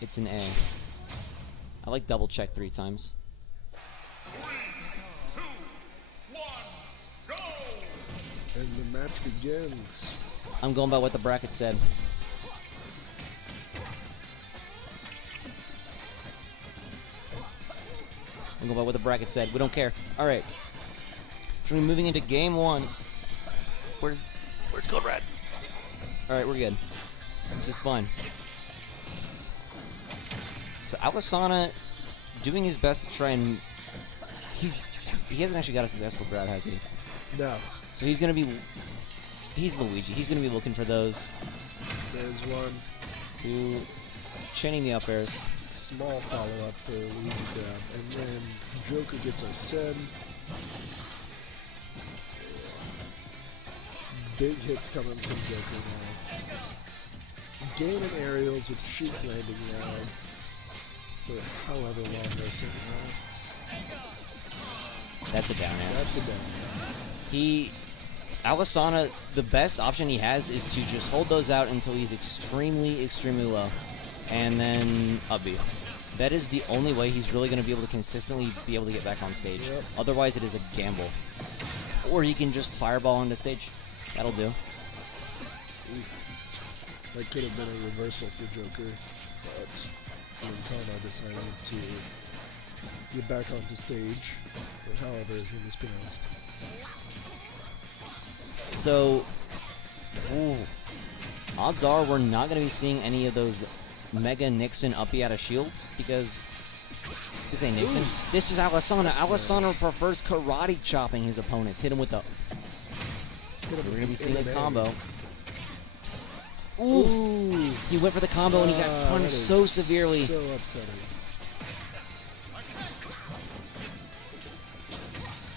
it's an A. I like double check 3 times. 3, 2, 1, go! And the match begins. I'm going by what the bracket said. I'm going by what the bracket said. We don't care. All right. So we're moving into game 1. Where's Code Red? All right, we're good. Which is fine. So Alisana doing his best to try and he hasn't actually got a successful grab, has he? No. So he's Luigi. He's gonna be looking for those. There's one. 2, chaining the up airs. Small follow-up for Luigi grab. And then Joker gets Arsene. Big hits coming from Joker now. Gaining aerials with shoot landing now. For however long Arsene lasts. That's a down air. That's a down. Alisana, the best option he has is to just hold those out until he's extremely, extremely low. And then up B. That is the only way he's really going to be able to consistently be able to get back on stage. Yep. Otherwise, it is a gamble. Or he can just fireball onto stage. That'll do. That could have been a reversal for Joker, but Kama decided to get back onto stage, or however his name is pronounced. So, odds are we're not going to be seeing any of those Mega Nixon uppy out of shields because this ain't Nixon. This is Alisana. Alisana prefers karate chopping his opponents. Hit him with the. We're going to be seeing a combo. Ooh! He went for the combo and he got punished so severely. So upsetting.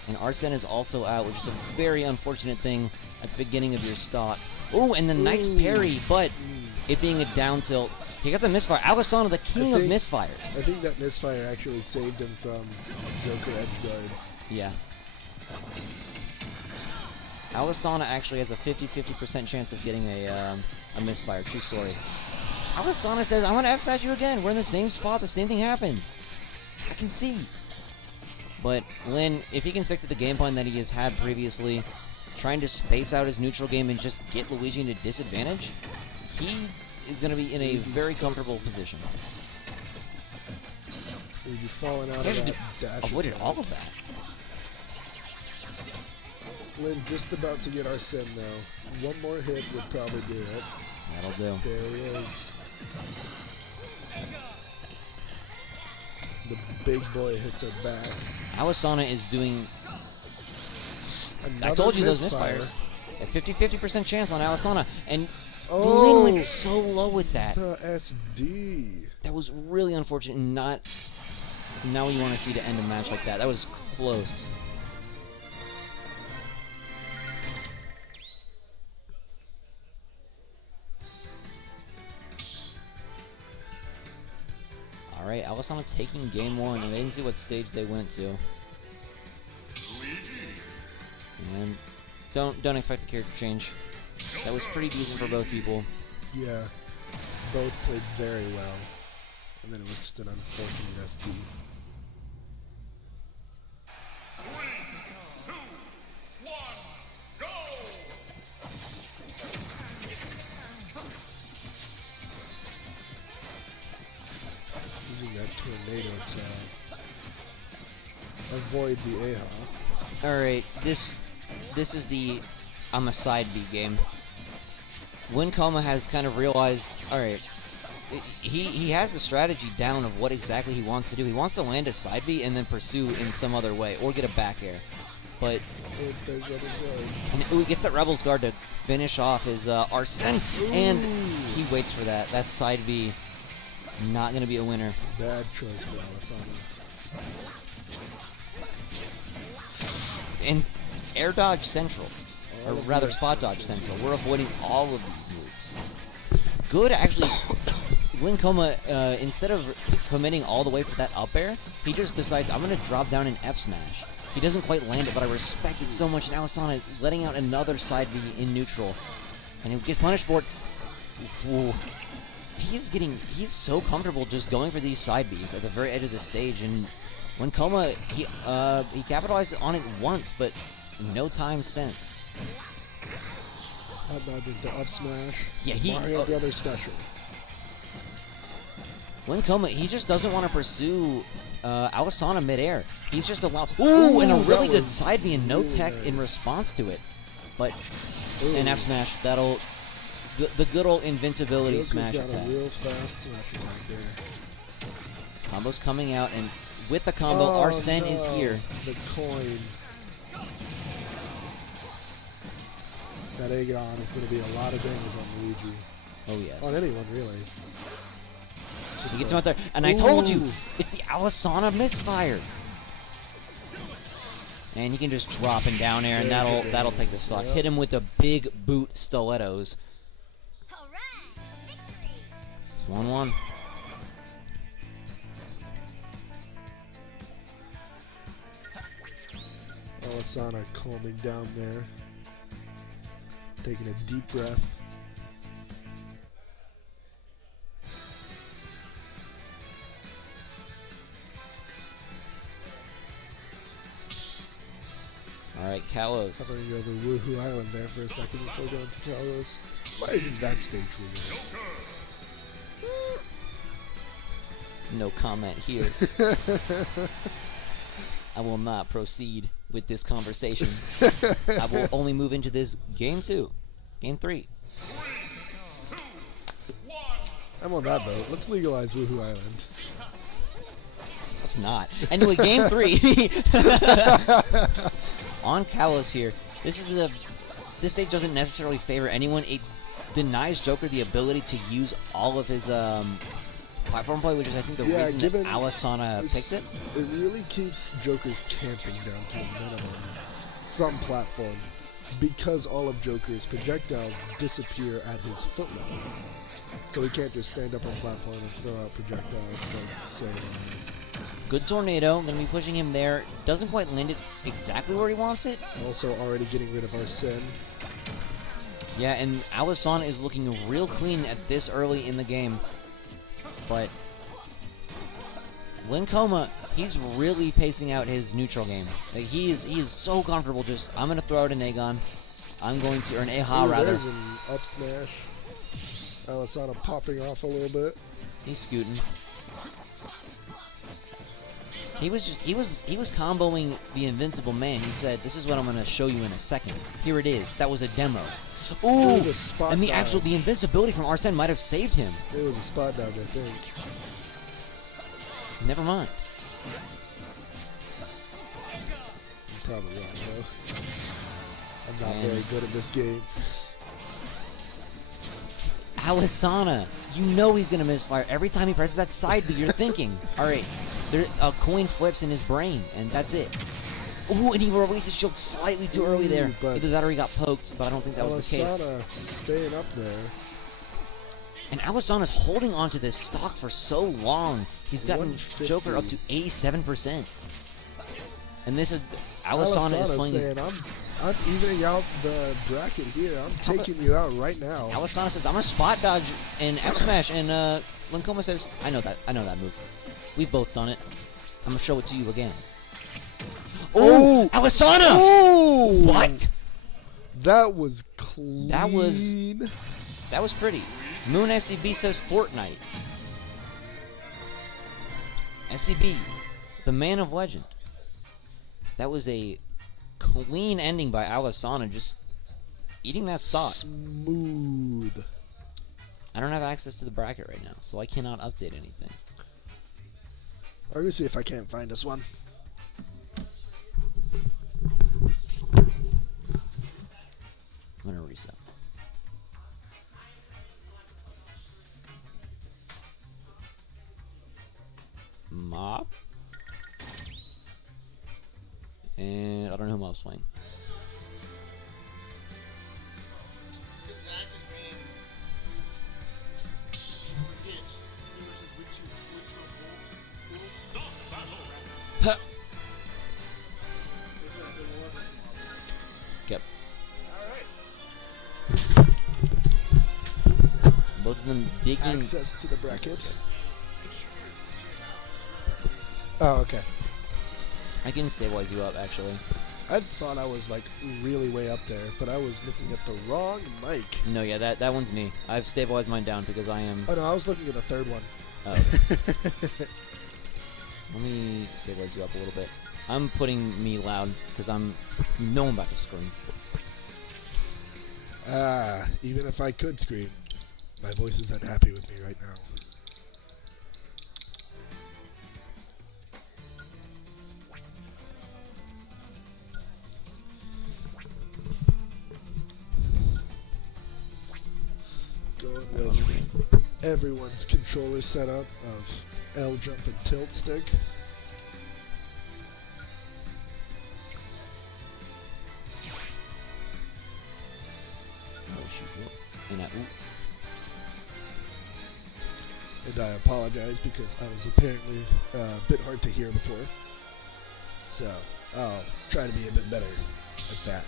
And Arsene is also out, which is a very unfortunate thing at the beginning of your stock. Ooh, and the nice parry, but it being a down tilt. He got the misfire. Alisana, the king of misfires. I think that misfire actually saved him from Joker edge guard. Yeah. Alisana actually has a 50% chance of getting a misfire. True story. Alisana says, I want to F-smash you again. We're in the same spot. The same thing happened. I can see. But Lynn, if he can stick to the game plan that he has had previously, trying to space out his neutral game and just get Luigi into disadvantage, he is going to be in a very comfortable position. He'd be falling out He of that actually dash avoided attack. all of that. Lynn just about to get Arsene now. One more hit would probably do it. That'll do. There he is. The big boy hits her back. Alisana is doing... Another I told you misfire. those misfires. A 50% chance on Alisana. And Oh, Lynn went so low with that. the SD. That was really unfortunate and not what you want to see to end a match like that. That was close. Alright, Alisana taking game 1, and I didn't see what stage they went to. And don't expect a character change. That was pretty decent for both people. Yeah, both played very well. And then it was just an unfortunate SD. 3, 2, 1, go! Using that tornado to avoid the A-hop. Alright, this is the I'm a side B game. When Koma has kind of realized, alright, he has the strategy down of what exactly he wants to do. He wants to land a side B and then pursue in some other way, or get a back air. But and he gets that Rebel's Guard to finish off his Arsene, and he waits for that. That side B, not going to be a winner. Bad choice for Alisana. And air dodge central, or rather spot dodge central. We're avoiding all of these moves. Good, actually. Lin Koma, instead of committing all the way for that up air, he just decides, I'm going to drop down an F smash. He doesn't quite land it, but I respect it so much. And Alisana letting out another side B in neutral. And he gets punished for it. Ooh. he's so comfortable just going for these side Bs at the very edge of the stage, and when Coma he capitalized on it once, but no time since. Hot dodge into up smash. Yeah, he Mario Brothers special. when Coma he just doesn't want to pursue Alisana midair. He's just allowed. Ooh, and a Ooh, really that good was side B and no really tech in nice. response to it, but Ooh. an F smash that'll the good old invincibility Joker's smash got attack. a real fast smash attack there. Combo's coming out, and with the combo, Arsene is no. here. The coin. That Aegon is going to be a lot of damage on Luigi. Oh yes. On anyone, really. He gets him out there, and I told you, Ooh. it's the Alisana misfire. And he can just drop him down air, and There's your that'll game. take the stock. Yep. Hit him with the big boot stilettos. It's 1-1. Alisana calming down there. Taking a deep breath. All right, Kalos. Hovering over Woohoo Island there for a second before going to Kalos. Why isn't that stage legal? No comment here. I will not proceed with this conversation. I will only move into this game 2. Game 3. I'm on that boat. Let's legalize Woohoo Island. Let's not. Anyway, game 3. On Kalos here. This stage doesn't necessarily favor anyone. It denies Joker the ability to use all of his platform play, which is I think the reason that given Alisana this- picked it. It really keeps Joker's camping down to a minimum from platform because all of Joker's projectiles disappear at his foot level. So he can't just stand up on platform and throw out projectiles like, say, Good tornado. Gonna be pushing him there. Doesn't quite land it exactly where he wants it. also already getting rid of Arsene. Yeah, and Alisana is looking real clean at this early in the game. But Coma, he's really pacing out his neutral game. Like, he is so comfortable. Just I'm gonna throw out an Aegon. I'm going to, or an Aha Ooh, rather. there's an up smash. Alisana popping off a little bit. He's scooting. He was comboing the Invincible Man. He said, "This is what I'm gonna show you in a second. Here it is." That was a demo. Ooh, the spot and the dodge. invincibility from Arsene might have saved him. It was a spot dodge, I think. Never mind. I'm probably wrong, though. I'm not Man. very good at this game. Alisana, you know he's gonna misfire every time he presses that side B. You're thinking, all right, a coin flips in his brain, and that's it. Ooh, and he released his shield slightly too early there. Ooh, but Either that or he got poked, but I don't think that was the case. Alisana staying up there. And Alisana's holding onto this stock for so long. He's gotten 150. Joker up to 87%. And this is Alisana is Alisana's playing his. saying, I'm evening out the bracket here. I'm taking you out right now. Alisana says, "I'm gonna spot dodge and F smash," and Lincoma says, "I know that move. We've both done it. I'm gonna show it to you again." Oh, Alisana! Oh! What? That was clean. That was pretty. Moon SCB says Fortnite. SCB, the man of legend. That was a clean ending by Alisana, just eating that stock. Smooth. I don't have access to the bracket right now, so I cannot update anything. I'm gonna see if I can't find this one. I'm gonna reset. Mop. And I don't know who Mop's playing. Huh. Yep. Both of them digging. access to the bracket. Oh, okay. I can stabilize you up, actually. I thought I was like really way up there, but I was looking at the wrong mic. No, yeah, that one's me. I've stabilized mine down because I am. Oh no, I was looking at the third one. Oh, okay. Let me stabilize you up a little bit. I'm putting me loud because I'm about to scream. Even if I could scream, my voice is unhappy with me right now. Going with everyone's controller setup of L jump and tilt stick. Oh shoot! And And I apologize because I was apparently a bit hard to hear before. So I'll try to be a bit better at that.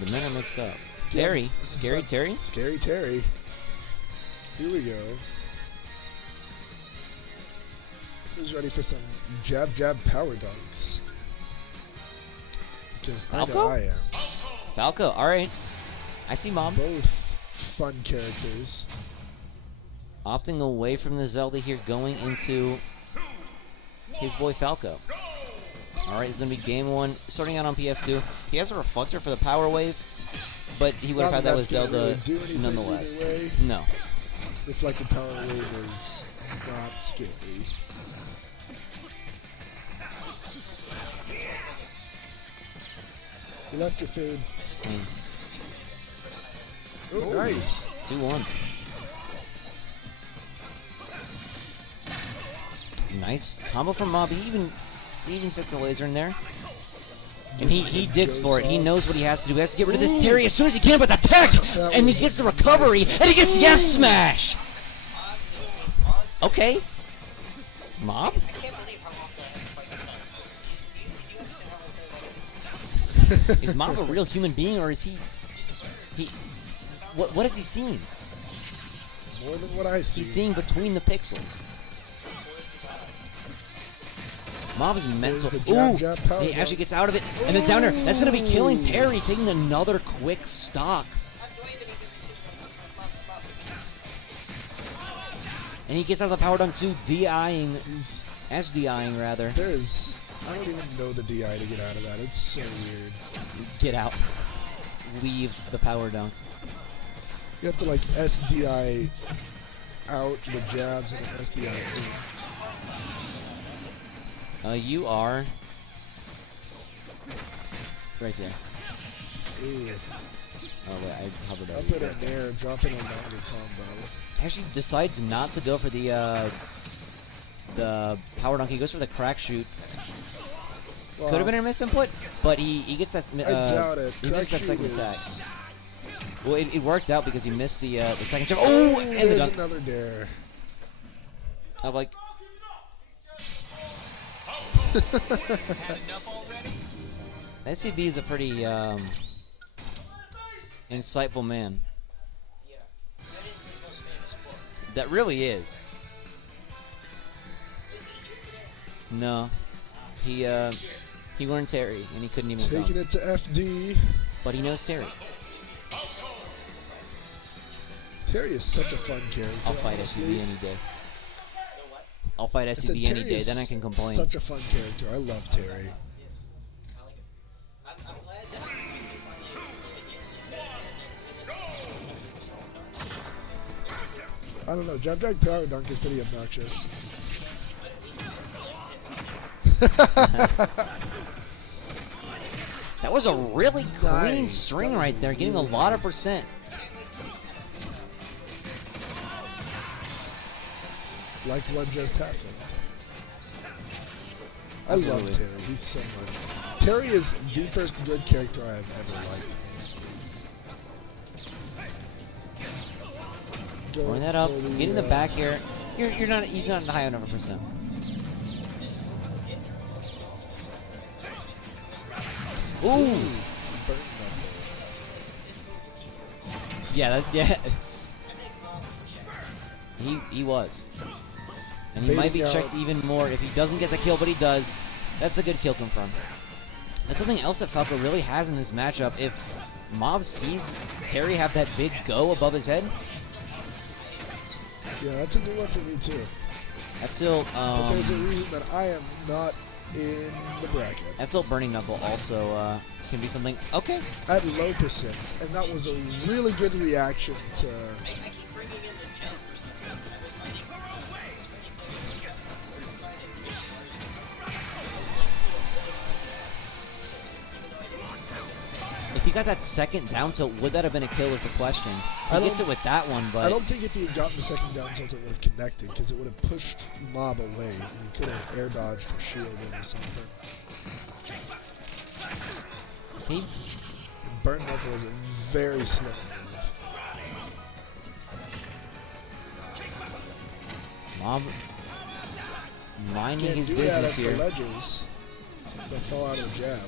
the men are mixed up. Terry, scary Terry. Scary Terry. Here we go. Who's ready for some jab power dunks? Because I know Falco? I am. Falco, all right. I see Mom. Both fun characters. Opting away from the Zelda here, going into his boy Falco. All right, it's going to be game one, starting out on PS2. He has a reflector for the Power Wave, but he would have had that with That's gonna Zelda really do anything nonetheless. either way. No. Reflected power wave is not scary. You left your food. Oh, nice. 2-1. Nice combo from Mob. He even sets the laser in there. And he digs for it. He knows what he has to do. He has to get rid of this Terry as soon as he can with the tech! And he gets the recovery, and he gets the F smash! Okay. Mob? Is Mob a real human being, or is he what is he seeing? More than what I see. He's seeing between the pixels. Mob is mental. There's the jab, Ooh, jab, power he jump. actually gets out of it. And the downer, that's going to be killing Terry, taking another quick stock. And he gets out of the power dunk too, DIing, SDIing rather. There's, I don't even know the DI to get out of that. It's so weird. Get out. Leave the power dunk. You have to like SDI out the jabs and then SDI in. You are right there. Ooh. Oh wait, I hovered Up over it you. in there, dropping a longer combo. Actually decides not to go for the power dunk. He goes for the crack shoot. Well, Could have been a misinput, but he gets that. I doubt it. He missed that Crack second shoot attack. is- Well, it worked out because he missed the second jump. Oh, and the There's dunk. another dare. I'm like, SCB is a pretty insightful man. That really is. No, he learned Terry, and he couldn't even Taking come. it to FD. But he knows Terry. Terry is such a fun character. I'll fight honestly. SCB any day. I'll fight I said SCB any Terry day, is then I can complain. Such a fun character. I love Terry. I don't know. Jab drag power dunk is pretty obnoxious. That was a really clean Nice. string That was right there, getting a really lot of nice. percent. Like what just happened. I love Absolutely. Terry. He's so much. Terry is the first good character I've ever liked, honestly. Throwing that up, for getting the back air. You're not high enough a percent. Ooh. Burnt knuckle. Yeah. He was. And he might be Baiting checked out. even more if he doesn't get the kill, but he does. That's a good kill confirm. That's something else that Falco really has in this matchup. If Mob sees Terry have that big go above his head, Yeah, that's a new one for me too. that tilt, But there's a reason that I am not in the bracket. that tilt Burning Knuckle also can be something. Okay. At low percent, and that was a really good reaction to. If he got that second down tilt, would that have been a kill is the question. He I gets don't- it with that one, but I don't think if he had gotten the second down tilt, it would have connected because it would have pushed Mob away, and he could have air dodged or shielded or something. he, And Burnt Knuckle is a very slow move. Mob minding Can't his do that business at here. the ledges. They'll fall out of the jab.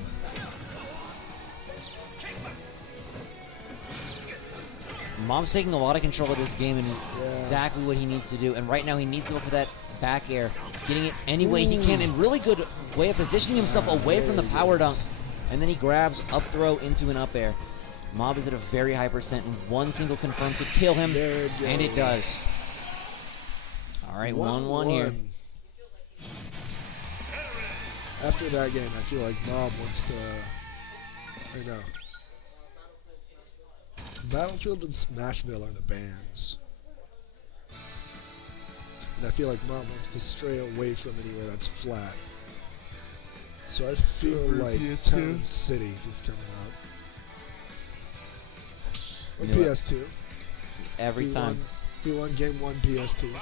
Mom's taking a lot of control of this game and Yeah. exactly what he needs to do. And right now he needs to go for that back air, getting it any way he can, and really good way of positioning himself away from the there he power goes. dunk. And then he grabs up throw into an up air. Mob is at a very high percent, and one single confirm could kill him, There it and it goes. does. All right, 1-1 here. After that game, I feel like Mob wants to. I know. Battlefield and Smashville are the bands. And I feel like Mob wants to stray away from anywhere that's flat. So I feel Over like PS2? Town and City is coming up. Or Knew it. PS2. Every time. He won game 1 PS2.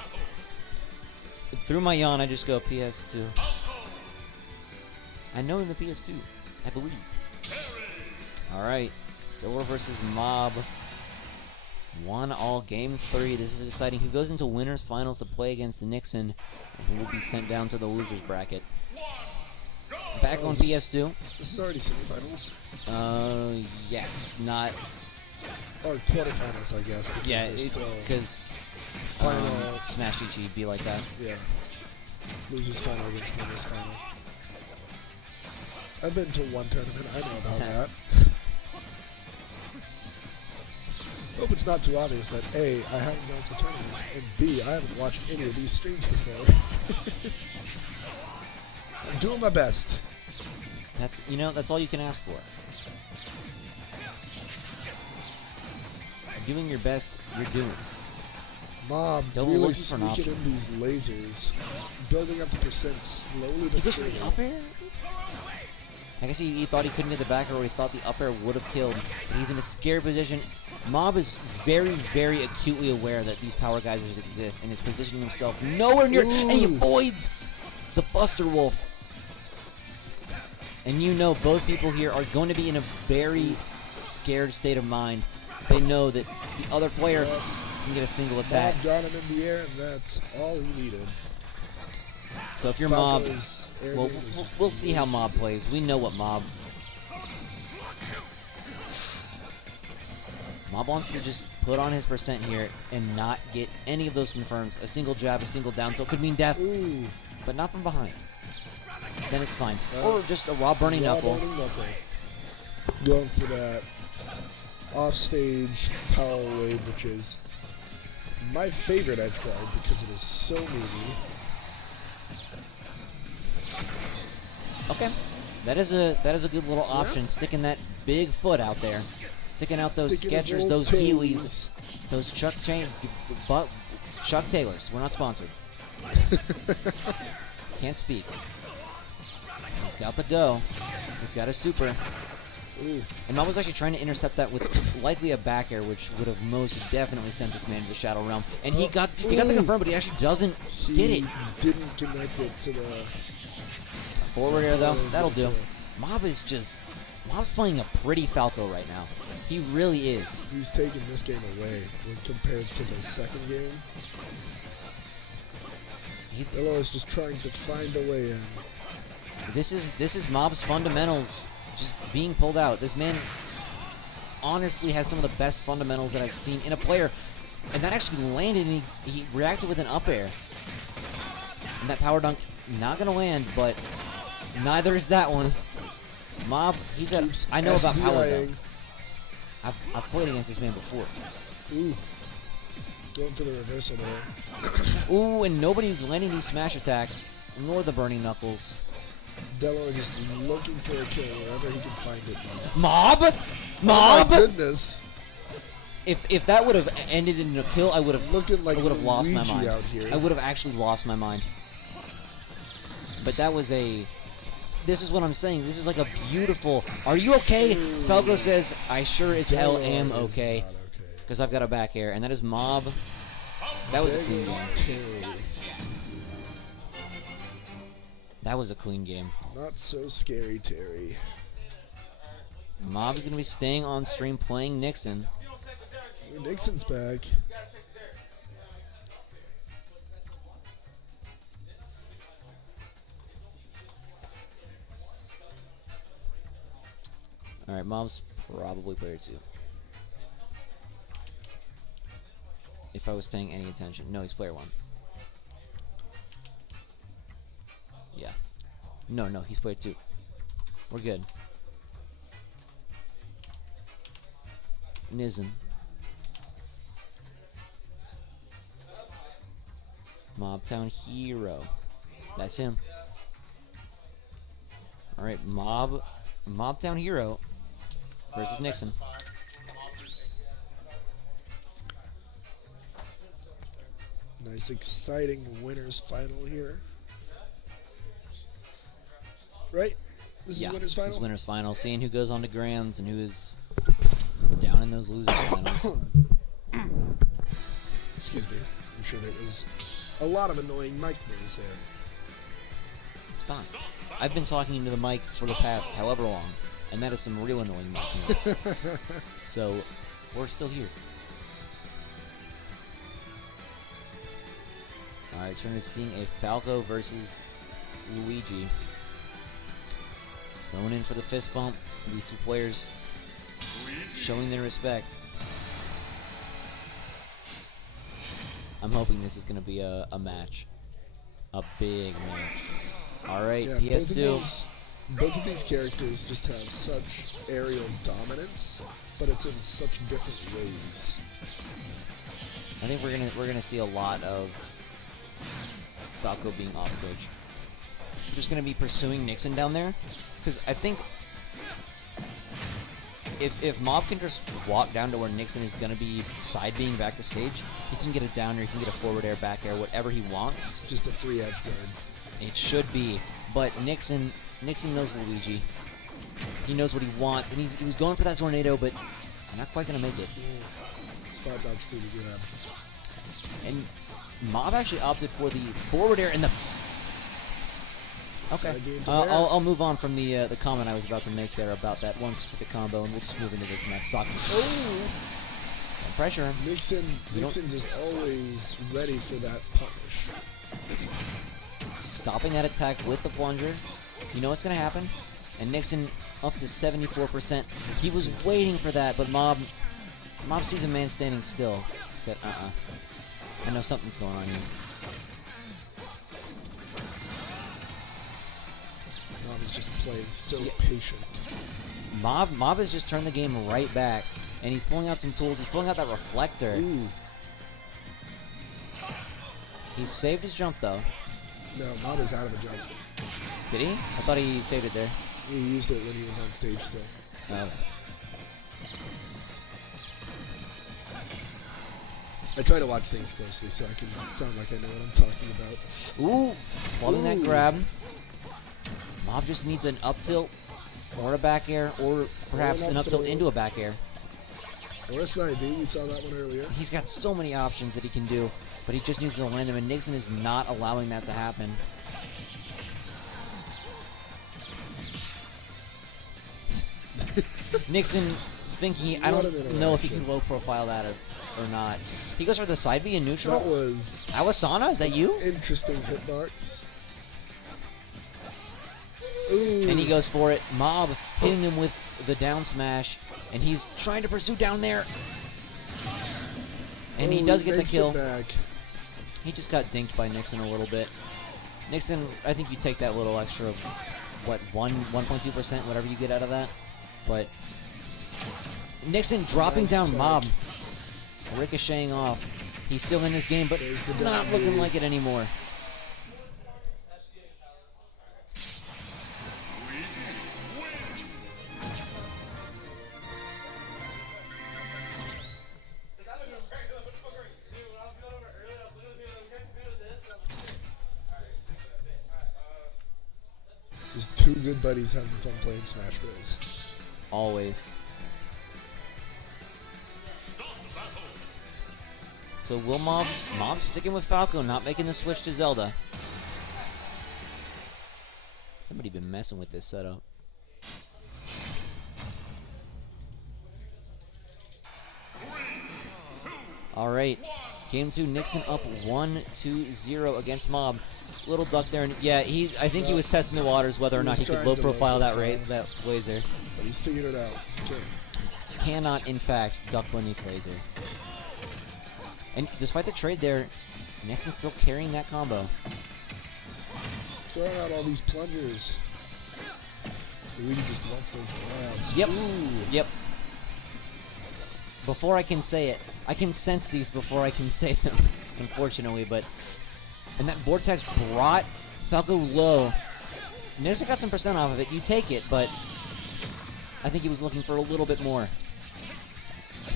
Through my yawn, I just go PS2. I know in the PS2, I believe. All right, Diller versus Mob. 1-all game 3. This is exciting. Who goes into winners finals to play against Nixon, and who will be sent down to the losers bracket. Back on PS2. This is already semifinals. Yes, not. Or quarterfinals, I guess. Because Yeah, there's still because final. Smash GG be like that. Yeah. Losers final against winners final. I've been to one tournament. I know about that. Hope it's not too obvious that A, I haven't gone to tournaments, and B, I haven't watched any of these streams before. I'm doing my best. That's all you can ask for. Doing your best, you're doing. Mob Don't really look for an sneaking in these lasers, building up the percent slowly He but goes for surely. the up air? I guess he thought he couldn't get the back air, or he thought the up air would have killed. But he's in a scared position. Mob is very, very acutely aware that these power geysers exist and is positioning himself nowhere near, and he Ooh. avoids the Buster Wolf. And you know both people here are going to be in a very scared state of mind. They know that the other player can get a single attack. Mob got him in the air, and that's all he needed. So if you're Mob, Falco's air well, game is just we'll see how way Mob too plays. We know what Mob. Mob wants to just put on his percent here and not get any of those confirms. A single jab, a single down tilt could mean death, good. Ooh. but not from behind. Then it's fine. Uh, Or just a raw burning Raw knuckle. burning knuckle. Going for that offstage power wave, which is my favorite edge guard because it is so meaty. Okay, that is a good little option. Sticking that big foot out there, sticking out those Sticking his Skechers, little those toes. Heelys, those Chuck Taylors. We're not sponsored. Can't speak. He's got the go. He's got a super. Ooh. And Mob was actually trying to intercept that with likely a back air, which would have most definitely sent this man to the Shadow Realm. And he got the Ooh. confirm, but he actually doesn't He get it. didn't connect it to the. Forward air though, That was that'll good do. kill. Mob's playing a pretty Falco right now. He really is. He's taking this game away when compared to the second game. Willow is just trying to find a way in. This is Mob's fundamentals just being pulled out. This man honestly has some of the best fundamentals that I've seen in a player. And that actually landed, and he reacted with an up air. And that power dunk, not going to land, but neither is that one. Mob, I know about power dunk. I've played against this man before. Ooh. Going for the reversal there. Ooh, and nobody's landing these smash attacks, nor the burning knuckles. Delo just looking for a kill wherever he can find it. Mob! Oh Mob! my goodness. If that would have ended in a kill, I would have Looking like lost my Luigi mind. out here. I would have actually lost my mind. But that was this is what I'm saying. This is like a beautiful. Are you okay? Falco says, I sure as hell am Delo is okay. not okay. Because I've got a back air, and that is Mob. That was a There clean goes game. Terry. That was a clean game. Not so scary, Terry. Mob is going to be staying on stream playing Nixon. Ooh, Nixon's back. All right, Mob's probably player 2. If I was paying any attention. No, he's player 1. Yeah. No, he's player 2. We're good. Nizen. Mobtown Hero. That's him. Alright, Mobtown Hero versus Nixon. Nice, exciting winners final here. Right? This is winners final? This is winners final. Seeing who goes on to grands and who is down in those losers finals. Excuse me. I'm sure there was a lot of annoying mic noise there. It's fine. I've been talking into the mic for the past however long, and that is some real annoying mic noise. So, we're still here. Alright, so we're seeing a Falco versus Luigi. Going in for the fist bump. These two players showing their respect. I'm hoping this is going to be a match. A big match. Alright, Yeah, PS2. both of these characters just have such aerial dominance, but it's in such different ways. I think we're gonna see a lot of Falco being off stage. We're just gonna be pursuing Nixon down there, because I think if Mob can just walk down to where Nixon is gonna be side being back to stage, he can get a downer, he can get a forward air, back air, whatever he wants. It's just a free edge guard. It should be, but Nixon knows Luigi. He knows what he wants, and he was going for that tornado, but not quite gonna make it. Spot dodge through the grab. And Mob actually opted for the forward air and the. Okay, Side beam to bear. I'll move on from the comment I was about to make there about that one specific combo, and we'll just move into this next talk. Oh! Don't pressure him. Nixon You don't- just always ready for that punish. Stopping that attack with the plunger. You know what's gonna happen. And Nixon up to 74%. He was waiting for that, but Mob sees a man standing still. He said, I know something's going on here. Mob is just playing so Yeah. patient. Mob has just turned the game right back, and he's pulling out some tools. He's pulling out that reflector. Ooh. He saved his jump though. No, Mob is out of the jump. Did he? I thought he saved it there. He used it when he was on stage still. Oh. I try to watch things closely so I can sound like I know what I'm talking about. Ooh, following that Ooh. grab. Mob just needs an up tilt or a back air, or perhaps an an up up tilt throw. into a back air. Or a side B, we saw that one earlier. He's got so many options that he can do, but he just needs to land them, and Nixon is not allowing that to happen. Nixon thinking, I What don't an know if he can interaction. low profile that or or not. He goes for the side B in neutral. That was Awasana, is that you? interesting hitbox. Ooh. And he goes for it. Mob hitting him with the down smash, and he's trying to pursue down there. And he does get the makes it kill. back. He just got dinked by Nixon a little bit. Nixon, I think you take that little extra, what, 1.2%, whatever you get out of that. But Nixon dropping Nice down tech. Mob, ricocheting off. He's still in this game, but There's the not down looking B. like it anymore. Just two good buddies having fun playing Smash Bros. Always. So will Mob sticking with Falco, not making the switch to Zelda. Somebody been messing with this setup. All right, game 2, Nixon up 1-0 against Mob. Little duck there, and yeah, I think he was testing the waters whether or He not was he could trying low to profile that low-profile. that laser. But he's figured it out. Okay. Cannot, in fact, duck beneath laser. And despite the trade there, Nixon's still carrying that combo. Throwing out all these plungers. Luigi just wants those grabs. Yep. Ooh. Yep. Before I can say it, I can sense these before I can say them, unfortunately, but... And that Vortex brought Falco low. Nixon got some percent off of it. You take it, but I think he was looking for a little bit more.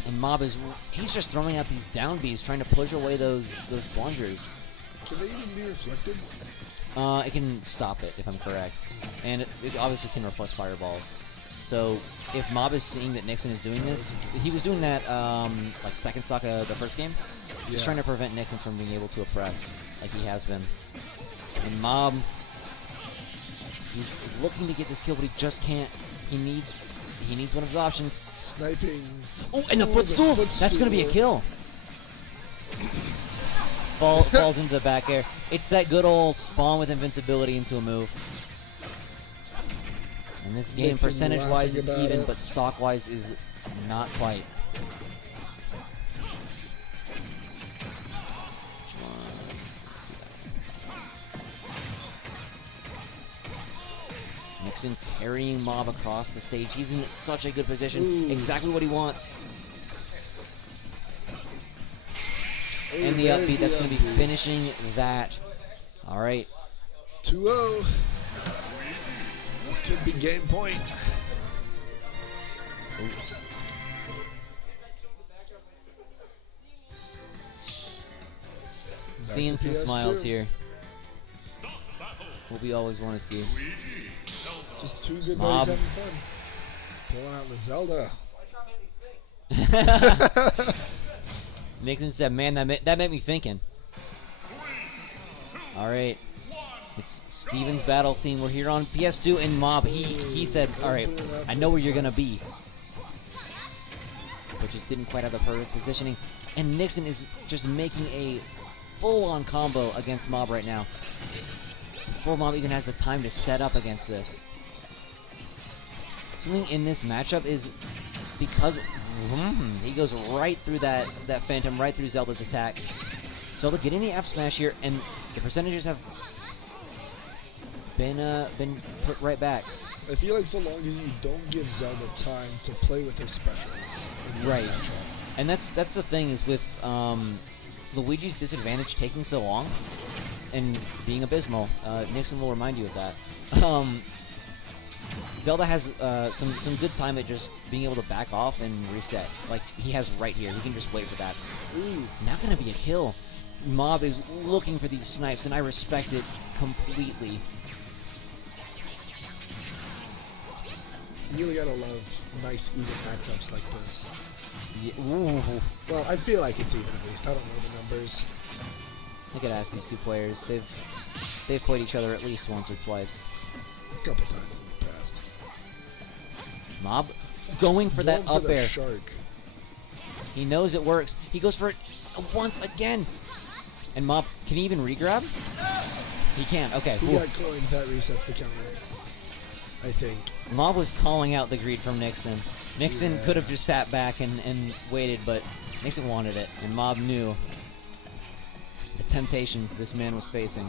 And Mob he's just throwing out these down Bs, trying to push away those plungers. Can they even be reflected? It can stop it, if I'm correct. And it obviously can reflect fireballs. So if Mob is seeing that Nixon is doing this, he was doing that like second stock of the first game. Just Yeah. trying to prevent Nixon from being able to oppress like he has been. And Mob, he's looking to get this kill, but he just can't. He needs one of his options. Sniping. Oh, and the Ooh, footstool! That's going to be a kill. Falls into the back air. It's that good old spawn with invincibility into a move. And this game, Nixon percentage-wise, is laughing about even, it. but stock-wise is not quite. Nixon carrying Mob across the stage. He's in such a good position. Ooh. Exactly what he wants. Ooh, And the there's upbeat, that's the going to be upbeat. finishing that. All right. 2-0. This could be game point. Seeing to some PS2. smiles here. What we always want to see. Just two good Mob. buddies having fun. Pulling out the Zelda. Nixon said, man, that made me thinking. All right. It's Steven's battle theme. We're here on PS2 and Mob. He said, all right, I know where you're going to be. But just didn't quite have the perfect positioning. And Nixon is just making a full-on combo against Mob right now. Before Mob even has the time to set up against this. Something in this matchup is because he goes right through that Phantom, right through Zelda's attack. Zelda getting the F smash here, and the percentages have been put right back. I feel like so long as you don't give Zelda time to play with her specials. in this Right. matchup. And that's the thing is with Luigi's disadvantage taking so long and being abysmal. Nixon will remind you of that. Zelda has some good time at just being able to back off and reset. Like he has right here. He can just wait for that. Ooh. Not gonna be a kill. Mob is looking for these snipes, and I respect it completely. You really gotta love nice even matchups like this. Yeah, ooh. Well, I feel like it's even at least. I don't know the numbers. I could ask these two players. They've played each other at least once or twice. A couple times in the past. Mob going for that Going up for the air. shark. He knows it works. He goes for it once again. And Mob, can he even regrab? He can. Okay. He Cool. got coined. That resets the counter. I think. Mob was calling out the greed from Nixon. Nixon Yeah. could have just sat back and waited, but Nixon wanted it, and Mob knew the temptations this man was facing.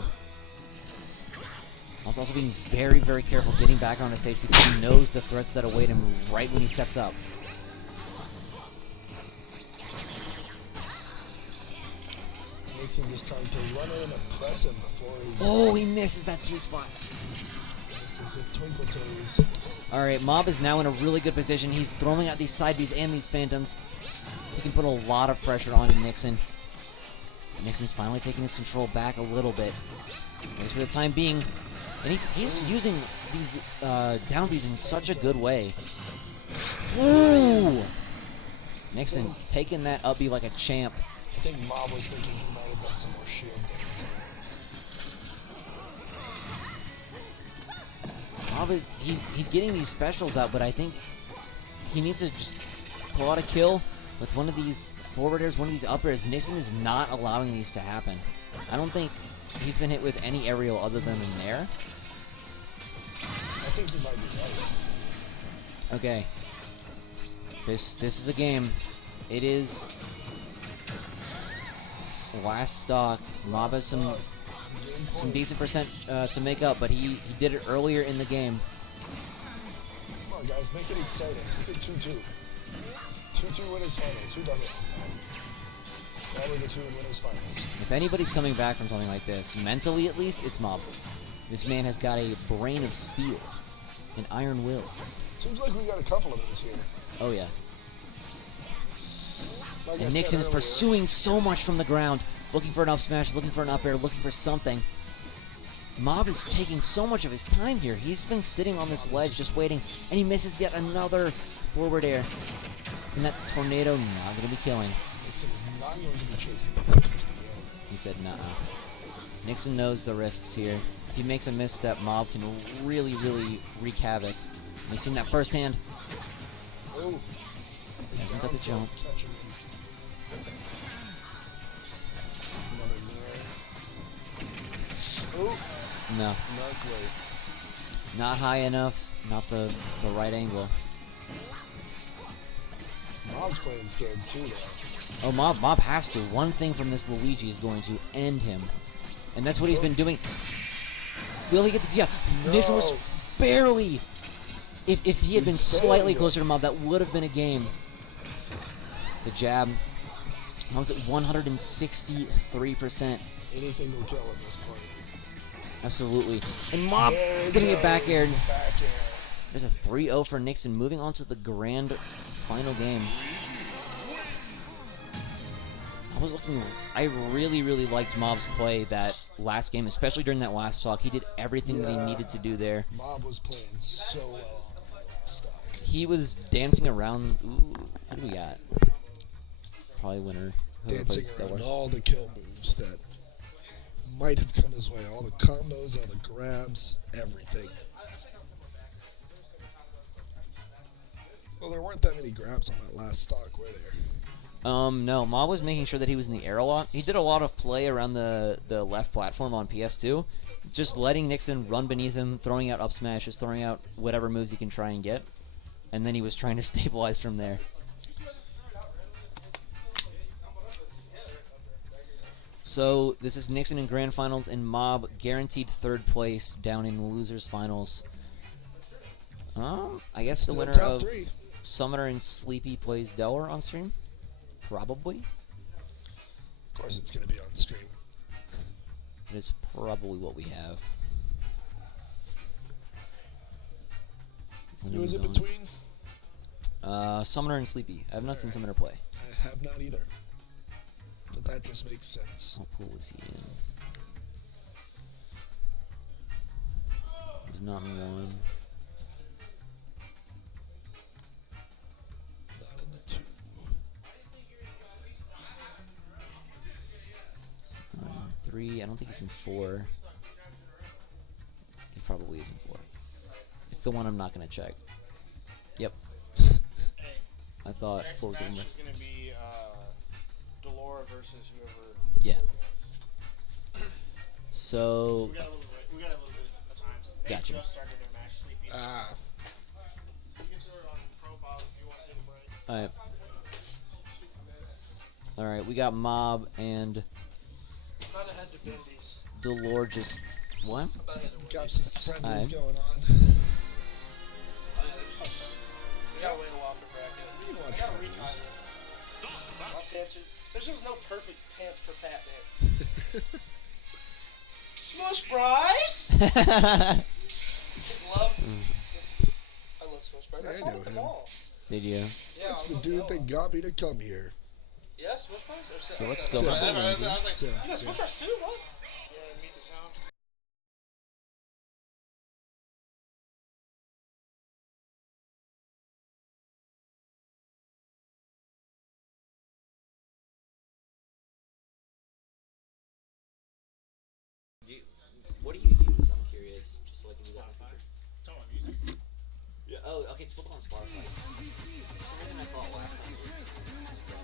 Mob's also being very, very careful getting back on the stage because he knows the threats that await him right when he steps up. Nixon just trying to run in and press him before he. Oh, he misses that sweet spot. This is the twinkle toes. All right, Mob is now in a really good position. He's throwing out these side Bs and these phantoms. He can put a lot of pressure on Nixon. Nixon's finally taking his control back a little bit. At least for the time being. And he's using these down Bs in such a good way. Ooh! Nixon taking that up B like a champ. I think Mob was thinking he might have done some more shield damage. Mob is, he's getting these specials out, but I think he needs to just pull out a kill with one of these forward airs, one of these up airs. Nixon is not allowing these to happen. I don't think he's been hit with any aerial other than in there. I think he might be right. Okay. This is a game. It is last stock. Mob has some decent percent to make up, but he did it earlier in the game. Come on, guys, make it exciting. Make it 2-2. 2-2 winners finals. Who doesn't want that? Probably the 2 in winners finals. If anybody's coming back from something like this, mentally at least, it's Mob. This man has got a brain of steel, an iron will. Seems like we got a couple of those here. Oh yeah. Like I And said Nixon is earlier, pursuing so much from the ground, looking for an up smash, looking for an up air, looking for something. Mob is taking so much of his time here. He's been sitting on this ledge just waiting, and he misses yet another forward air. And that tornado not going to be killing. Nixon is not going to be chasing the ball to the end. He said nuh-uh. Nixon knows the risks here. If he makes a misstep, Mob can really, really wreak havoc. And he's seen that firsthand. Oh, Hasn't got the down jump. tilt, catching him. Another nair. Oh, No, not great. not high enough, not the right angle. Mob's playing scared too, though. Oh, Mob has to. One thing from this Luigi is going to end him. And that's what he's been doing. Will he get the... Yeah, Nixon was No. barely... If he had been He's staying slightly it. closer to Mob, that would have been a game. The jab. Mob's at 163%. Anything will kill at this point. Absolutely. And Mob There it getting it goes, back aired. the back air. There's a 3-0 for Nixon, moving on to the grand final game. I really, really liked Mob's play that last game, especially during that last stock. He did everything that he Yeah. needed to do there. Mob was playing so well on that last stock. He was dancing around. Ooh, what do we got? Probably winner. Whoever Dancing plays around Delaware. all the kill moves that might have come his way. All the combos, all the grabs, everything. Well, there weren't that many grabs on that last stock, were there? No, Mob was making sure that he was in the air a lot. He did a lot of play around the left platform on PS2, just letting Nixon run beneath him, throwing out up smashes, throwing out whatever moves he can try and get, and then he was trying to stabilize from there. So this is Nixon in grand finals, and Mob guaranteed third place down in losers finals. I guess the Still winner top of three. Summoner and Sleepy plays Delaware on stream. Probably. Of course, it's going to be on stream. That is probably what we have. Who is it Moving between? on. Summoner and Sleepy. I have not seen Alright. Summoner play. I have not either. But that just makes sense. What pool was he in? He was not in one. Not in the two. Three. I don't think he's in four. He probably is in four. It's the one I'm not gonna check. Yep. I thought. Next What was it? match is going to be Delora versus whoever. Yeah. it was. So, We got a little bit of time. They Gotcha. just started their match. Sleepy. You Ah, can throw it on profile if you want to take a break. alright. Alright, we got Mob and About to head to Bendy's. Delore just. What? About to head to got Wendy's. some friendlies Alright. going on. Oh, yeah, there's fun stuff. We Yeah, gotta wait a while for bracket. we can I watch gotta friendlies. retime this. My pants are, there's just no perfect pants for fat man. Smush Bryce! Loves. I love Smush Bryce. I I saw know him at the him. mall. Did you? Yeah, That's I the was dude on that Yellow. got me to come here. Yeah, Smush Bryce? Or Sa- Yeah, let's Sa- go Sa- back to I was Lindsay. like, Sam, you know Smush yeah. Bryce too? What? Yeah, meet the sound. What do you use? I'm curious. Just so I can do that in the future. It's on music. Yeah. Oh, okay. It's both on Spotify. For some reason, I thought last time.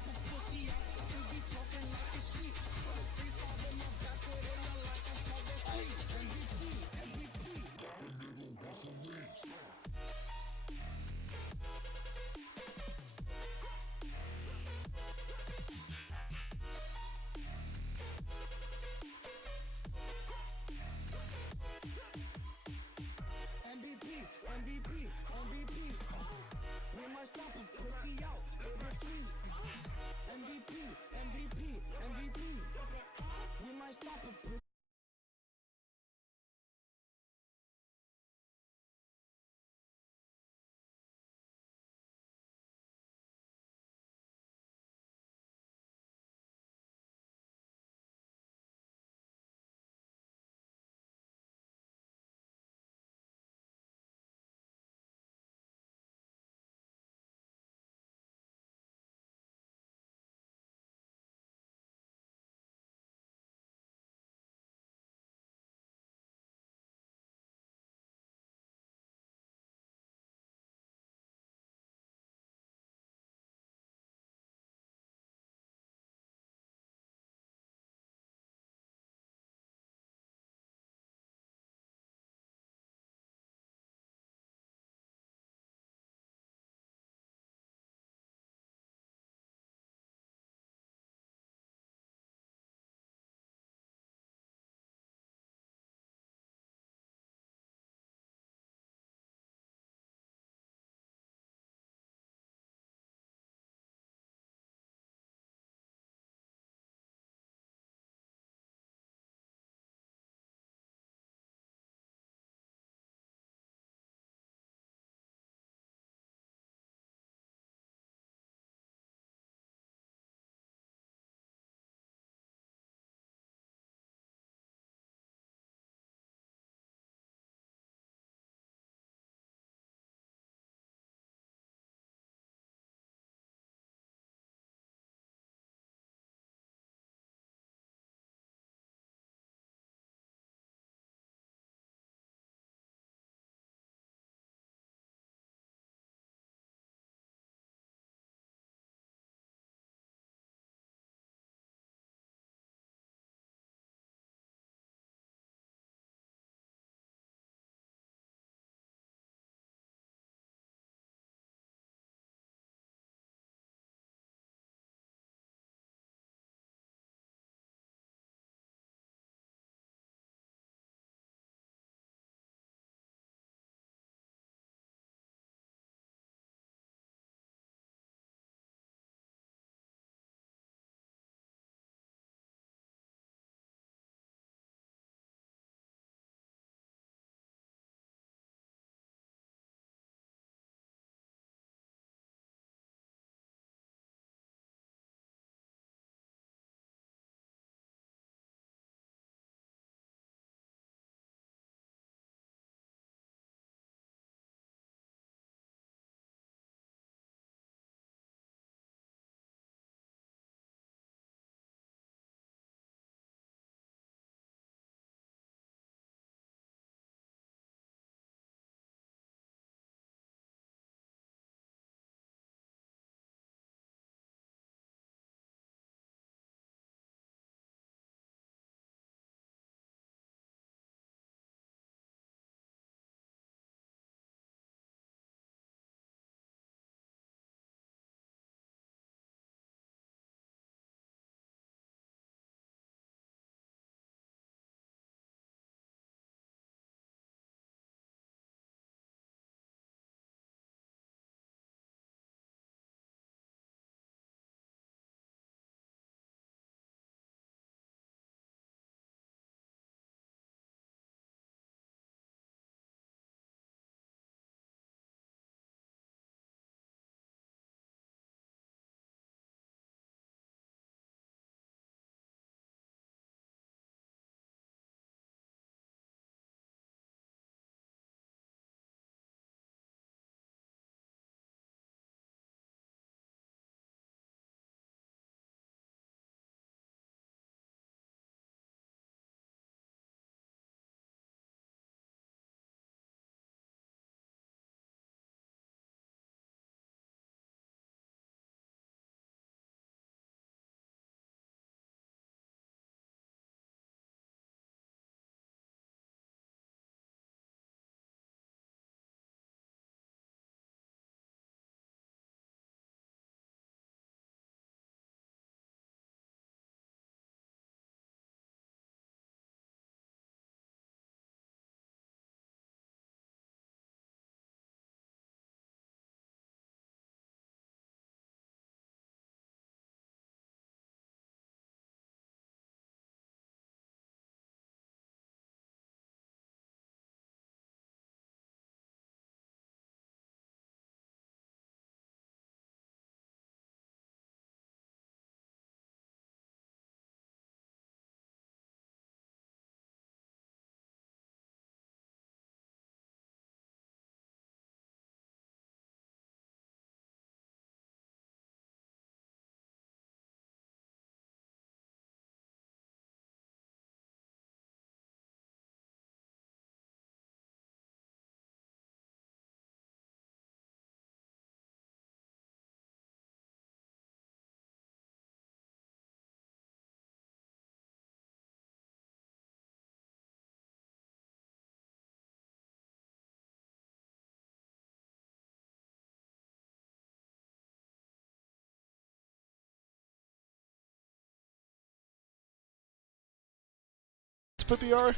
to put the R?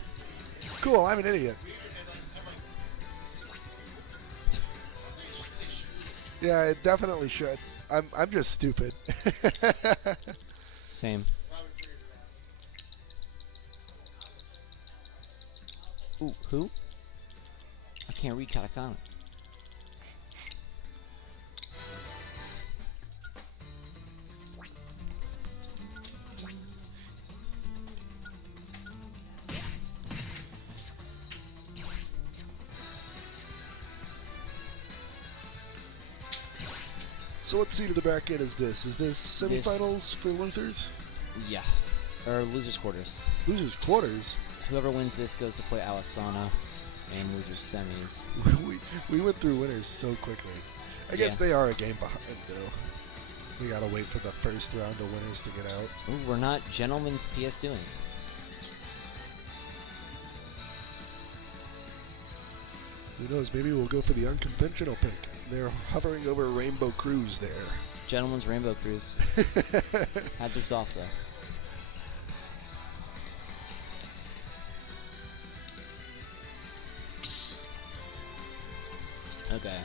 Cool, I'm an idiot. Yeah, it definitely should. I'm just stupid. Same. Ooh, who? I can't read katakana. So what seed of the bracket is this? Is this semifinals for losers? Yeah. Or losers quarters. Losers quarters? Whoever wins this goes to play Awasana and losers semis. we went through winners so quickly. I guess Yeah. they are a game behind though. We gotta wait for the first round of winners to get out. Ooh, we're not gentlemen's PS2ing. Who knows? Maybe we'll go for the unconventional pick. They're hovering over Rainbow Cruise there. Gentlemen's Rainbow Cruise. Hazards off though. Okay.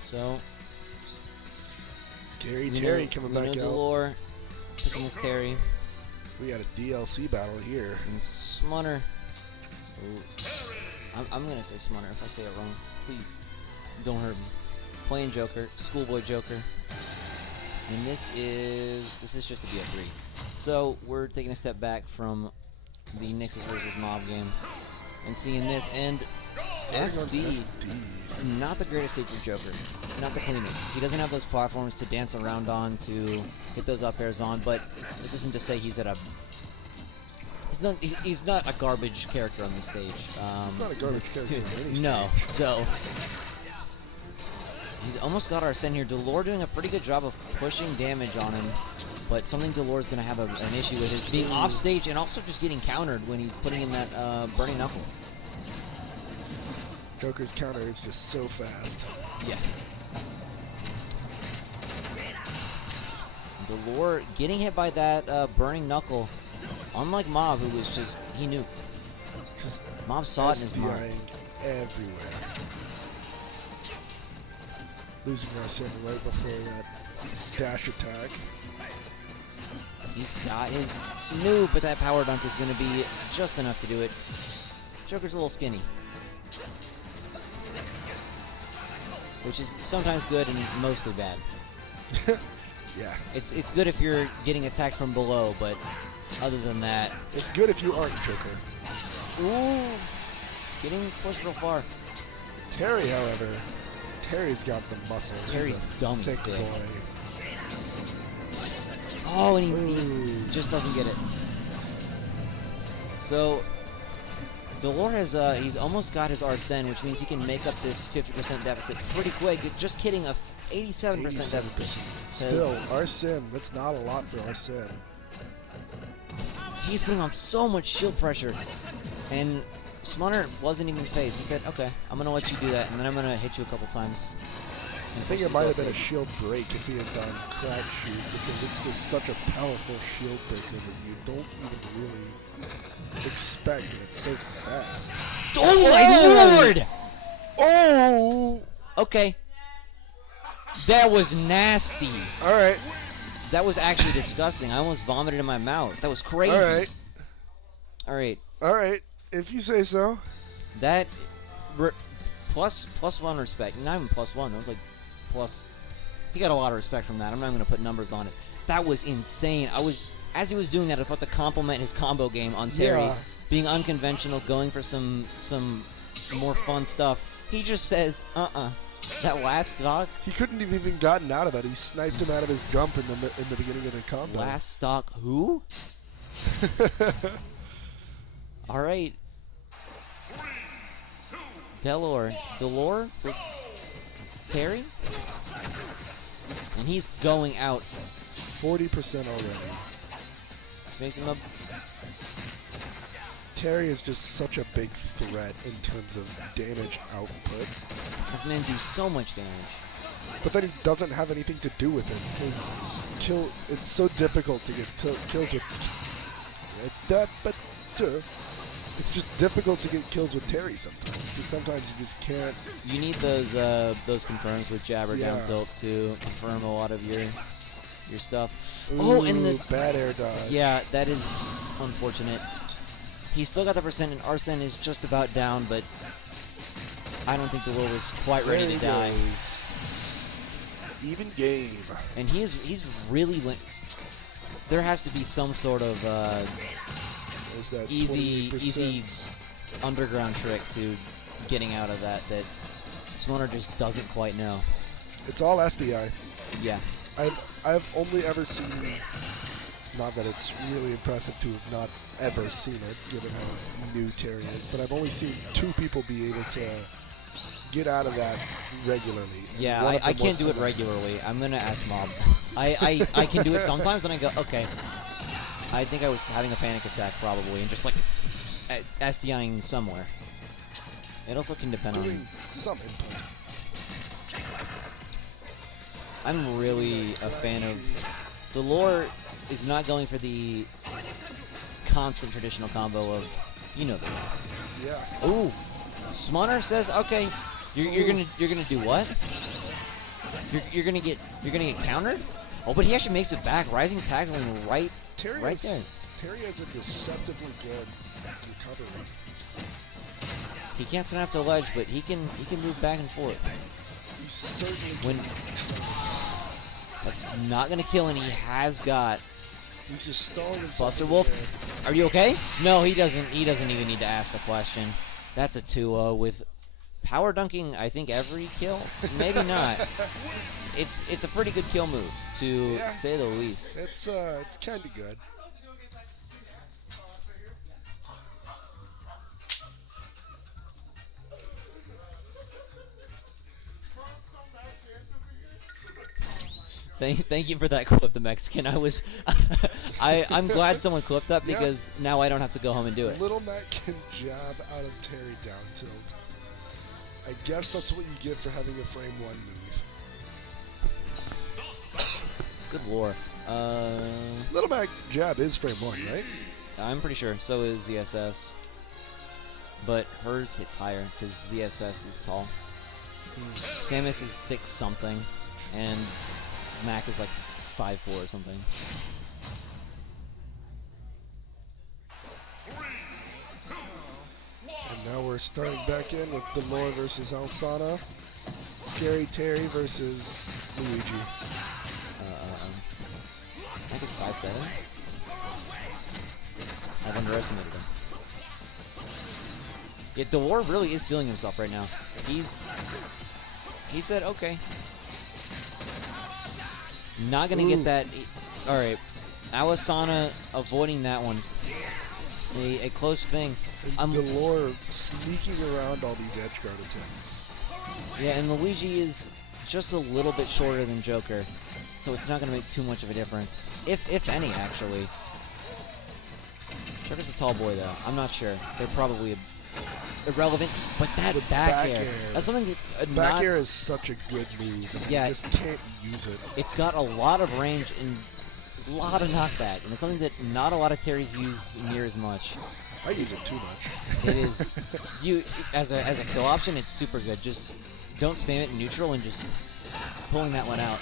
So, Scary we Terry know, coming we back know out. Delore picking his Terry We got a DLC battle here. and Smunner. Ooh. I'm gonna say Smunner if I say it wrong. Please, don't hurt me. Playing Joker, Schoolboy Joker, and this is just a BO3. So we're taking a step back from the Nixus versus Mob game and seeing this, and Starting on FD. Not the greatest stage for Joker. Not the cleanest. He doesn't have those platforms to dance around on, to hit those up airs on, but this isn't to say he's at a... He's not a garbage character on the stage. He's not a garbage character on any No, so... He's almost got Arsene here. Delore doing a pretty good job of pushing damage on him, but something Delore's going to have an issue with is being off stage and also just getting countered when he's putting in that Burning Knuckle. Joker's counter is just so fast. Yeah. Delore getting hit by that Burning Knuckle, unlike Mob, who was just, he knew. Just Mob saw it in his mind. SBIing everywhere. Losing Arsene right before that dash attack. He's got his move, but that power dunk is going to be just enough to do it. Joker's a little skinny, which is sometimes good and mostly bad. Yeah. It's good if you're getting attacked from below, but other than that, It's good if you aren't Joker. ooh, getting pushed real far. Terry, however, Terry's got the muscles. He's Terry's a dumb thick thick. boy. Oh, and he Ooh. just doesn't get it. So, Delore has, he's almost got his Arsene, which means he can make up this 50% deficit pretty quick. Just kidding, a 87% deficit. Still, Arsene, that's not a lot for Arsene. He's putting on so much shield pressure. And Smunner wasn't even phased. He said, okay, I'm going to let you do that, and then I'm going to hit you a couple times. I think it might have been a shield break if he had done crack shoot, because it's just such a powerful shield breaker that you don't even really expect, and it's so fast. Oh my lord! Oh! Okay. That was nasty. All right, That was actually disgusting. I almost vomited in my mouth. That was crazy. all right, All right. all right. If you say so. That plus one respect. Not even plus one. That was like plus. He got a lot of respect from that. I'm not going to put numbers on it. That was insane. As he was doing that, I was about to compliment his combo game on Terry, Yeah. being unconventional, going for some more fun stuff. He just says, that last stock, He couldn't have even gotten out of that. He sniped him out of his gump in the beginning of the combo. last stock, who? All right. Delore, Terry, and he's going out. 40% already. Makes him up. Terry is just such a big threat in terms of damage output, This man do so much damage. but then he doesn't have anything to do with it. His It's so difficult to get kills with. It's just difficult to get kills with Terry sometimes. Because sometimes you just can't. You need those confirms with jab or down Yeah. tilt to confirm a lot of your stuff. Ooh, and the bad air dodge. yeah, that is unfortunate. He's still got the percent, and Arsene is just about down, but I don't think the Will was quite ready There to he die. goes. Even game. And he's really there has to be some sort of There's that easy 28%. underground trick to getting out of that Smoner just doesn't quite know. It's all SDI. Yeah. I've only ever seen, not that it's really impressive to have not ever seen it, given how new Terry is, but I've only seen 2 people be able to get out of that regularly. and Yeah, one of I them can't was do it tonight. regularly. I'm gonna ask Mob. I can do it sometimes, and I go, okay. I think I was having a panic attack probably, and just like SDIing somewhere. It also can depend on. Doing some input. I'm really a fan of. Delore is not going for the constant traditional combo of, you know, the. Yeah. Ooh, Smoner says, okay, you're gonna do what? You're gonna get countered. Oh, but he actually makes it back, rising tackling right Terry right has, there. Terry has a deceptively good recovery. He can't snap to the ledge, but he can move back and forth. He certainly When that's not gonna kill, and he has got. he's just stalling himself. Buster in the Wolf, air. are you okay? No, he doesn't. He doesn't even need to ask the question. That's a 2-0 with power dunking. I think every kill, maybe not. It's a pretty good kill move, to Yeah. say the least. It's kind of good. Thank you for that clip, the Mexican. I'm glad someone clipped that Yeah. because now I don't have to go home and do it. Little Mac can jab out of Terry down tilt. I guess that's what you get for having a frame 1 move. Good lore. Little Mac jab is frame 1, right? I'm pretty sure. So is ZSS. But hers hits higher because ZSS is tall. Samus is 6 something, and Mac is like 5'4" or something. And now we're starting back in with Delore versus Alsana. Scary Terry versus Luigi. Mac is 5'7". I've underestimated him. Yeah, Delore really is feeling himself right now. He said, okay. Not gonna get Ooh. that. All right, Awasana avoiding that one. A close thing. And Delore sneaking around all these edge guard attempts. Yeah, and Luigi is just a little bit shorter than Joker, so it's not gonna make too much of a difference, if any, actually. Joker's a tall boy, though. I'm not sure. They're probably irrelevant, but that The back air. That's something that Back air is such a good move. Yeah. You just can't use it. It's got a lot of range and a lot of knockback, and it's something that not a lot of Terrys use near as much. I use it too much. It is as a kill option, it's super good. Just don't spam it in neutral and just pulling that one out.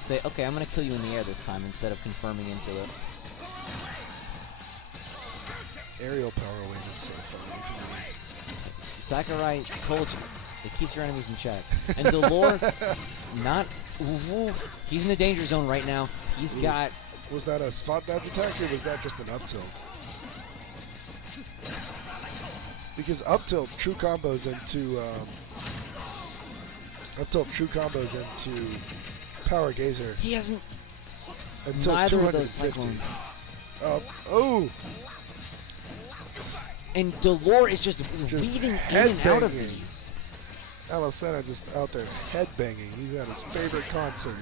Say, okay, I'm gonna kill you in the air this time instead of confirming into it. Aerial power wave is so funny to me. Sakurai told you, it keeps your enemies in check. And Delore, not. Ooh, he's in the danger zone right now. He's Ooh. got. Was that a spot dodge attack or was that just an up tilt? Because up tilt true combos into power gazer He hasn't. until Neither of those 250. cyclones. Oh, And Delore is just weaving in and out of headbanging. these. Alicena just out there headbanging. He's at his favorite concert.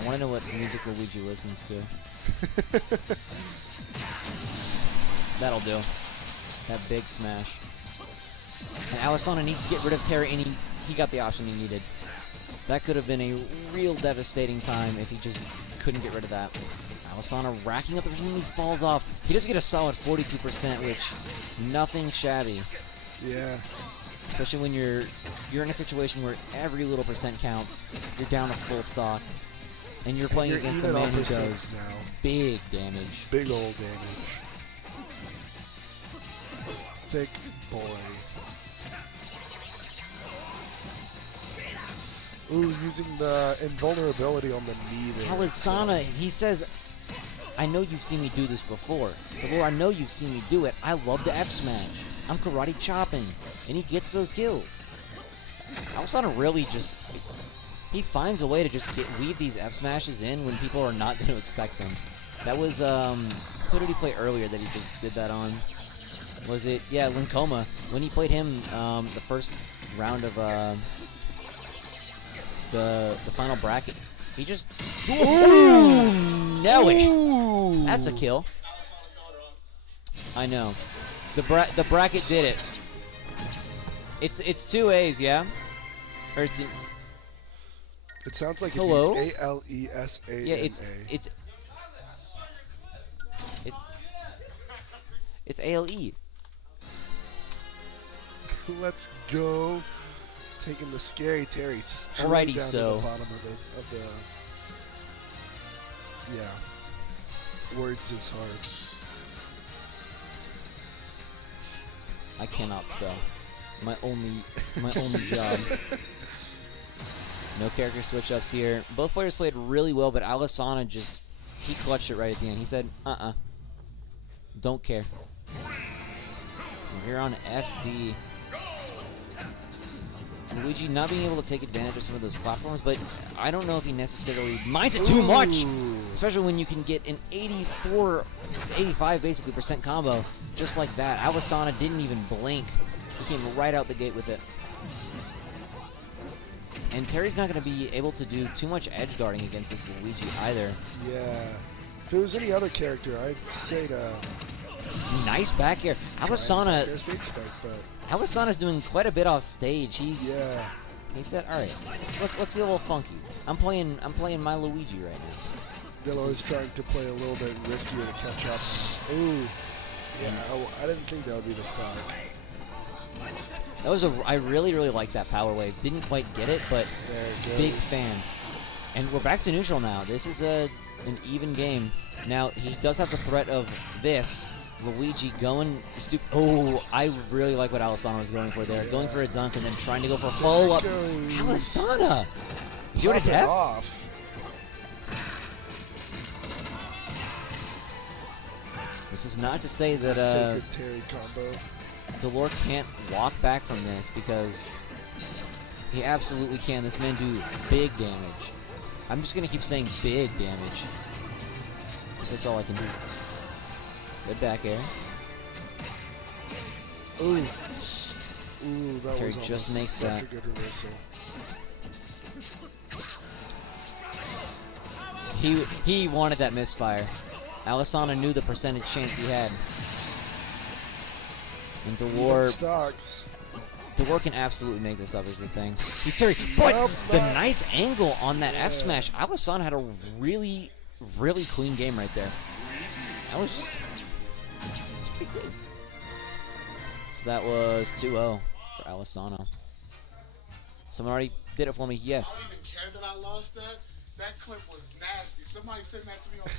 I want to know what music Luigi listens to. That'll do. That big smash. And Alisana needs to get rid of Terry, and he got the option he needed. That could have been a real devastating time if he just couldn't get rid of that. Alisana racking up the percent, he falls off. He does get a solid 42%, which nothing shabby. Yeah. Especially when you're in a situation where every little percent counts. You're down a full stock, and you're playing You're against a even man on who percent does now. big damage. Big old damage. Thick boy. Ooh, using the invulnerability on the knee there. Alisana, he says, I know you've seen me do this before. Delore, I know you've seen me do it. I love the F smash. I'm karate chopping. And he gets those kills. Alisana really just, he finds a way to just weave these F smashes in when people are not going to expect them. That was, who did he play earlier that he just did that on? Was it, yeah, Linkoma. When he played him the first round of the final bracket, he just, ooh, Nelly. Ooh. That's a kill. I know. The bracket did it. It's 2 A's, yeah? Or it's It sounds like Hello? Alesana. yeah, it's ALE. Let's go. Taking the scary Terry straight Alrighty, down so. to the bottom of the yeah. Words is hard. I cannot spell. My only job. No character switch ups here. Both players played really well, but Alisana just he clutched it right at the end. He said, don't care. We're here on FD. Luigi not being able to take advantage of some of those platforms, but I don't know if he necessarily minds it too much, especially when you can get an 84, 85 basically percent combo just like that. Alisana didn't even blink. He came right out the gate with it. And Terry's not going to be able to do too much edge guarding against this Luigi either. Yeah. If it was any other character, I'd say to Nice back air. Alisana, There's the expect, but Alisana's doing quite a bit off stage. He said, "All right, let's get a little funky. I'm playing my Luigi right now." Dillo is trying to play a little bit riskier to catch up. Ooh. Yeah, I didn't think that would be the start. That was I really like that power wave. Didn't quite get it, but There it big goes. fan. And we're back to neutral now. This is an even game. Now he does have the threat of this. Luigi going oh, I really like what Alisana was going for there. Yeah. Going for a dunk and then trying to go for a follow-up. goes. Alisana! 0 to Top it death? off. This is not to say that Sacred Terry combo. Delore can't walk back from this because he absolutely can. This man do big damage. I'm just going to keep saying big damage. That's all I can do. Good back air. Ooh. Ooh, that Terry was just almost makes such that. a good reversal. He wanted that misfire. Alisana knew the percentage chance he had. And Delore Stocks. can absolutely make this up is the thing. He's Terry, but Well, the but- nice angle on that Yeah. F smash. Alisana had a really clean game right there. That was just pretty good. So that was 2-0 for Alisana. Someone already did it for me. I Yes. don't even care that I lost that. That clip was nasty. Somebody sent that to me on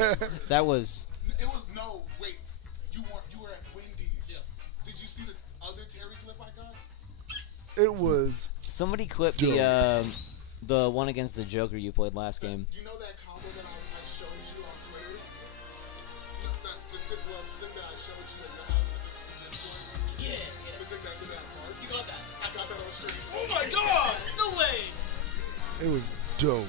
Twitter. That was It was no wait. You were at Wendy's. Yeah. Did you see the other Terry clip I got? It was somebody clipped the one against the Joker you played last game. You know that combo that I showed you on Twitter? The thing that I showed you at your house. This one? Yeah. The thing that did that part? You got that? I got that on stream. Oh my god! No way! it was dope.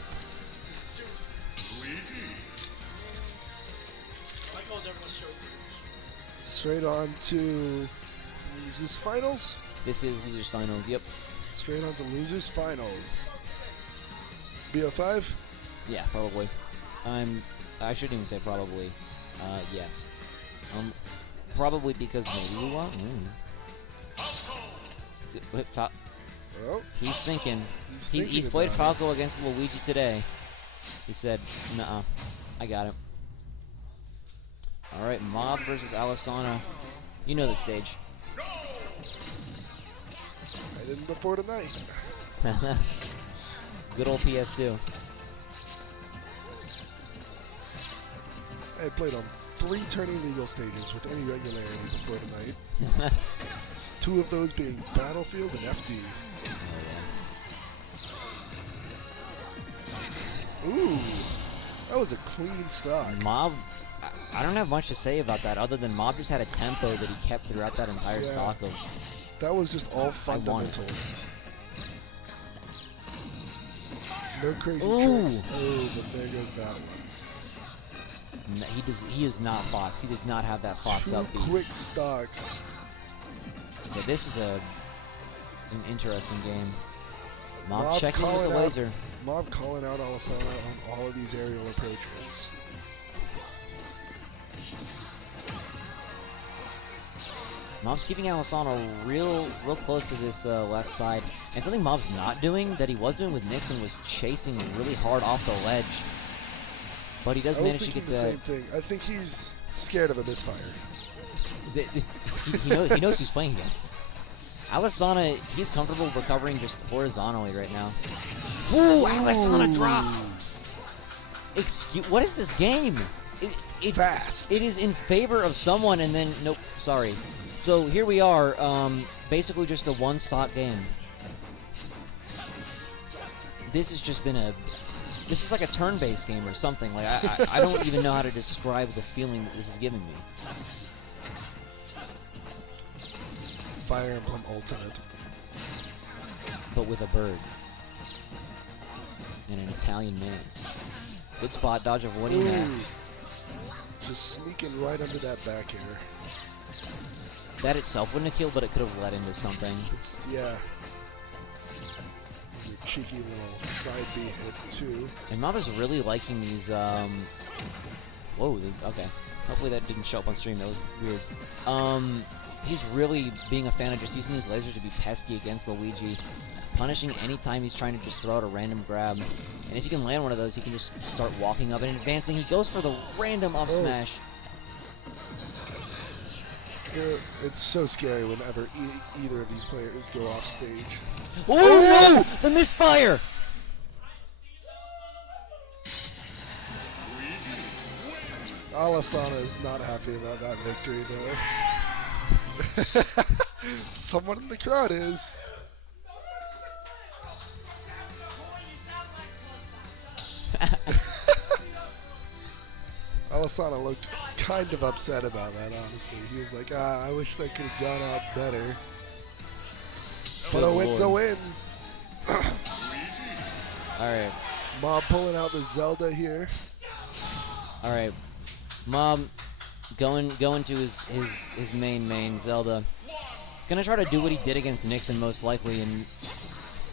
My calls everyone's show. Straight on to losers finals. This is losers finals. Yep. Straight on to losers finals. BO5. Yeah, probably. I shouldn't even say probably. Yes. Probably because maybe we won't. Well, He's thinking. He's He's thinking played about Falco against Luigi today. He said, "Nuh-uh, I got it." All right, Mob versus Alisana. You know the stage. I didn't before tonight. Good old PS2. I had played on 3 turning legal stages with any regularity before tonight. 2 of those being Battlefield and FD. Ooh, that was a clean stock. Mob, I don't have much to say about that other than Mob just had a tempo that he kept throughout that entire Yeah. stock of. That was just all won. fundamentals. No crazy Ooh. tricks. Oh, but there goes that one. He is not Fox. He does not have that Fox 2 up beat. quick stocks. Okay, this is an interesting game. Mob Mob checking with calling the out- laser. Mob calling out Alisana on all of these aerial approaches. Mob's keeping Alisana real close to this left side. And something Mob's not doing that he was doing with Nixon was chasing really hard off the ledge. But he does I was manage to thinking get the the. same thing. I think he's scared of a misfire. He knows who's playing against. Alisana, he's comfortable recovering just horizontally right now. Ooh, Alisana drops. What is this game? It's Fast. It is in favor of someone, and then nope. Sorry. So here we are, basically just a one-stock game. This has just been this is like a turn-based game or something. Like I don't even know how to describe the feeling that this is giving me. Fire Emblem Ultimate. But with a bird. And an Italian man. Good spot dodge avoiding that. Ooh. Just sneaking right under that back air. That itself wouldn't have killed, but it could have led into something. It's, yeah. Your cheeky little side B hit too. And Mob is really liking these, whoa, okay. Hopefully that didn't show up on stream, that was weird. He's really being a fan of just using these lasers to be pesky against Luigi. Punishing anytime he's trying to just throw out a random grab. And if you can land one of those, he can just start walking up and advancing. He goes for the random up smash. It's so scary whenever either of these players go off stage. Oh no! The misfire! Alisana is not happy about that victory though. Someone in the crowd is. Alisana looked kind of upset about that, honestly. He was like, I wish that could have gone out better. But a win's a win. Alright. Mob pulling out the Zelda here. Alright. Mob going to his main Zelda. Gonna try to do what he did against Nixon most likely and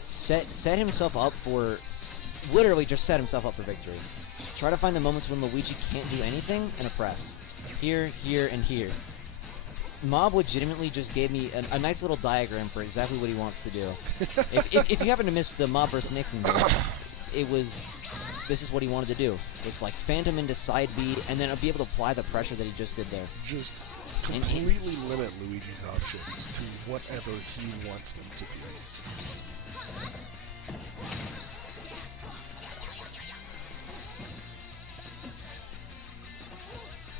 set himself up for literally just set himself up for victory. Try to find the moments when Luigi can't do anything and a press. Here, and here. Mob legitimately just gave me a nice little diagram for exactly what he wants to do. if you happen to miss the Mob vs. Nixon game, this is what he wanted to do. Just like phantom into side B and then be able to apply the pressure that he just did there. Just completely limit Luigi's options to whatever he wants them to be.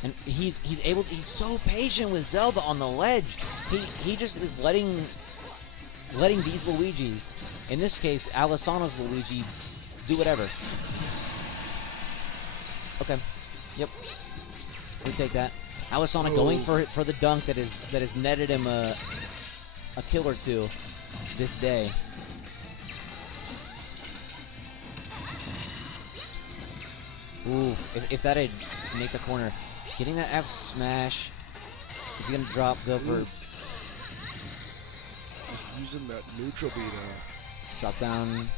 And he's so patient with Zelda on the ledge. He just is letting these Luigis, in this case Alisana's Luigi, do whatever. Okay. Yep. We take that. Alisana going for the dunk that has netted him a kill or two this day. Ooh, if that had made the corner. Getting that F smash. Is he gonna go for Just using that neutral beat. drop down?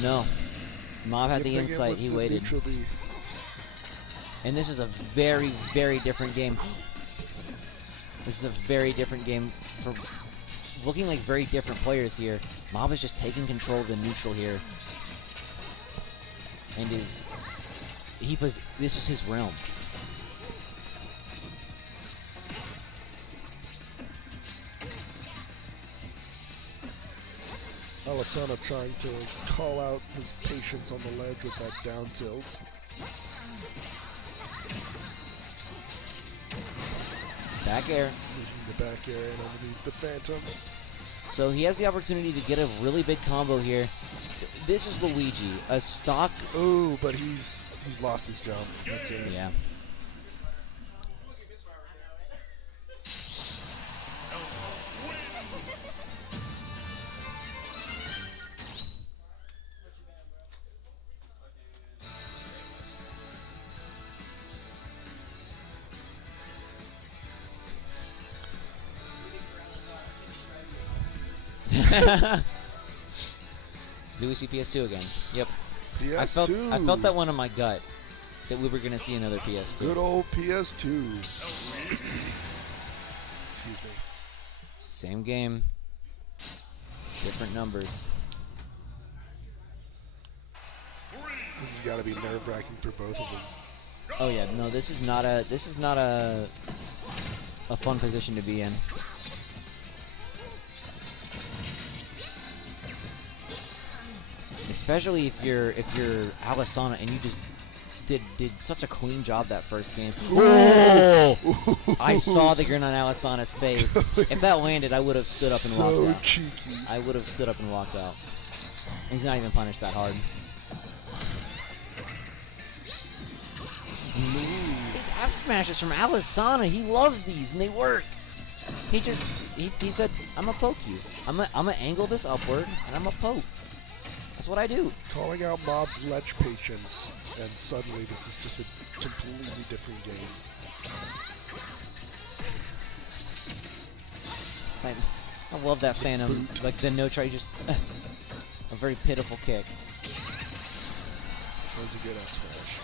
No. Mob had the insight, he waited. Neutral B. And this is a very, very different game. This is a very different game from looking like very different players here. Mob is just taking control of the neutral here. And this is his realm. Alisana trying to call out his patience on the ledge with that down tilt. Back air. Sneaking the back air and underneath the Phantom. So he has the opportunity to get a really big combo here. This is Luigi, a stock. Ooh, but he's lost his jump. That's it. Yeah. Do we see PS2 again? Yep. PS2. I felt that one in my gut that we were gonna see another PS2. Good old PS2. Excuse me. Same game, different numbers. This has got to be nerve-wracking for both of them. Oh yeah, no, this is not a fun position to be in. Especially if you're Alisana and you just did such a clean job that first game. Oh! I saw the grin on Alisana's face. If that landed, I would have stood up and walked out. So cheeky. I would have stood up and walked out. He's not even punished that hard. These F smashes from Alisana, he loves these and they work. He said, I'm gonna poke you. I'm gonna angle this upward and I'm gonna poke. That's what I do. Calling out Mob's ledge patience, and suddenly this is just a completely different game. I love that Phantom, like the no try, just a very pitiful kick. That was a good S smash.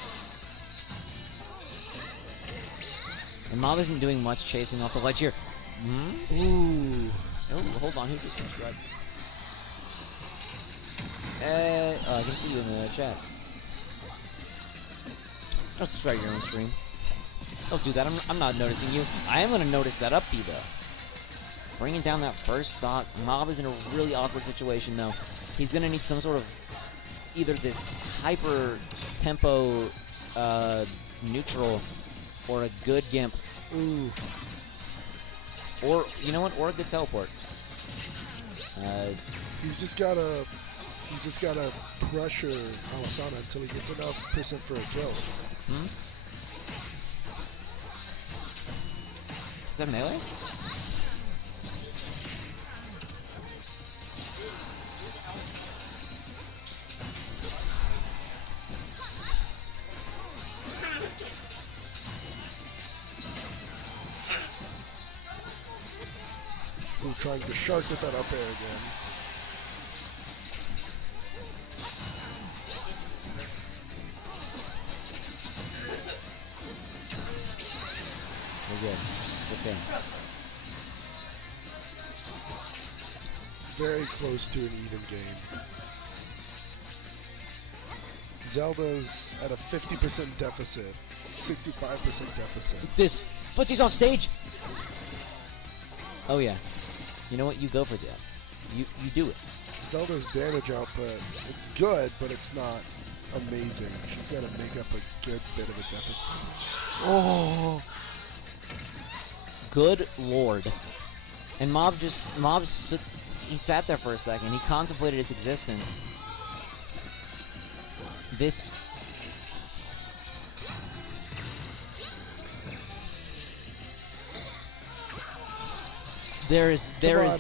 And Mob isn't doing much chasing off the ledge here. Ooh. Oh, hold on, who just subscribed? I can see you in the chat. Don't subscribe to your own stream. Don't do that. I'm not noticing you. I am going to notice that up B, though. Bringing down that first stock. Mob is in a really awkward situation, though. He's going to need some sort of either this hyper tempo neutral or a good gimp. Ooh. Or, you know what? Or a good teleport. He's just gotta pressure Alisana until he gets enough percent for a kill. Is that melee? Ooh, trying to shark with that up air again. We're good. It's okay. Very close to an even game. Zelda's at a 50% deficit, 65% deficit. This Footsie's off stage. Oh yeah. You know what? You go for that. You do it. Zelda's damage output, it's good, but it's not amazing. She's got to make up a good bit of a deficit. Oh! Good lord. And he sat there for a second. He contemplated its existence. This... There's a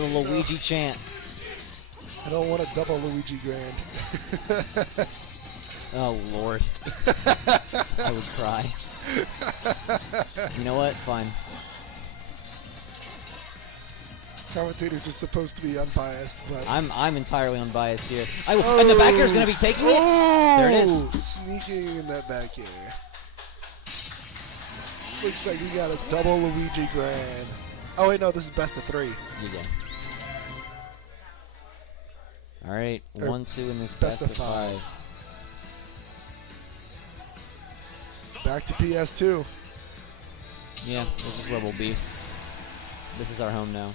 Luigi chant. I don't want a double Luigi Grand. Oh lord. I would cry. You know what? Fine. Commentators are supposed to be unbiased, but I'm entirely unbiased here. And the back air is going to be taking it. There it is. Sneaking in that back air. Looks like we got a double Luigi Grand. Oh wait, no, this is best of 3. You go. All right, Or 1-2 in this best best of of 5. 5. Back to PS2. Yeah, this is where we'll be. This is our home now.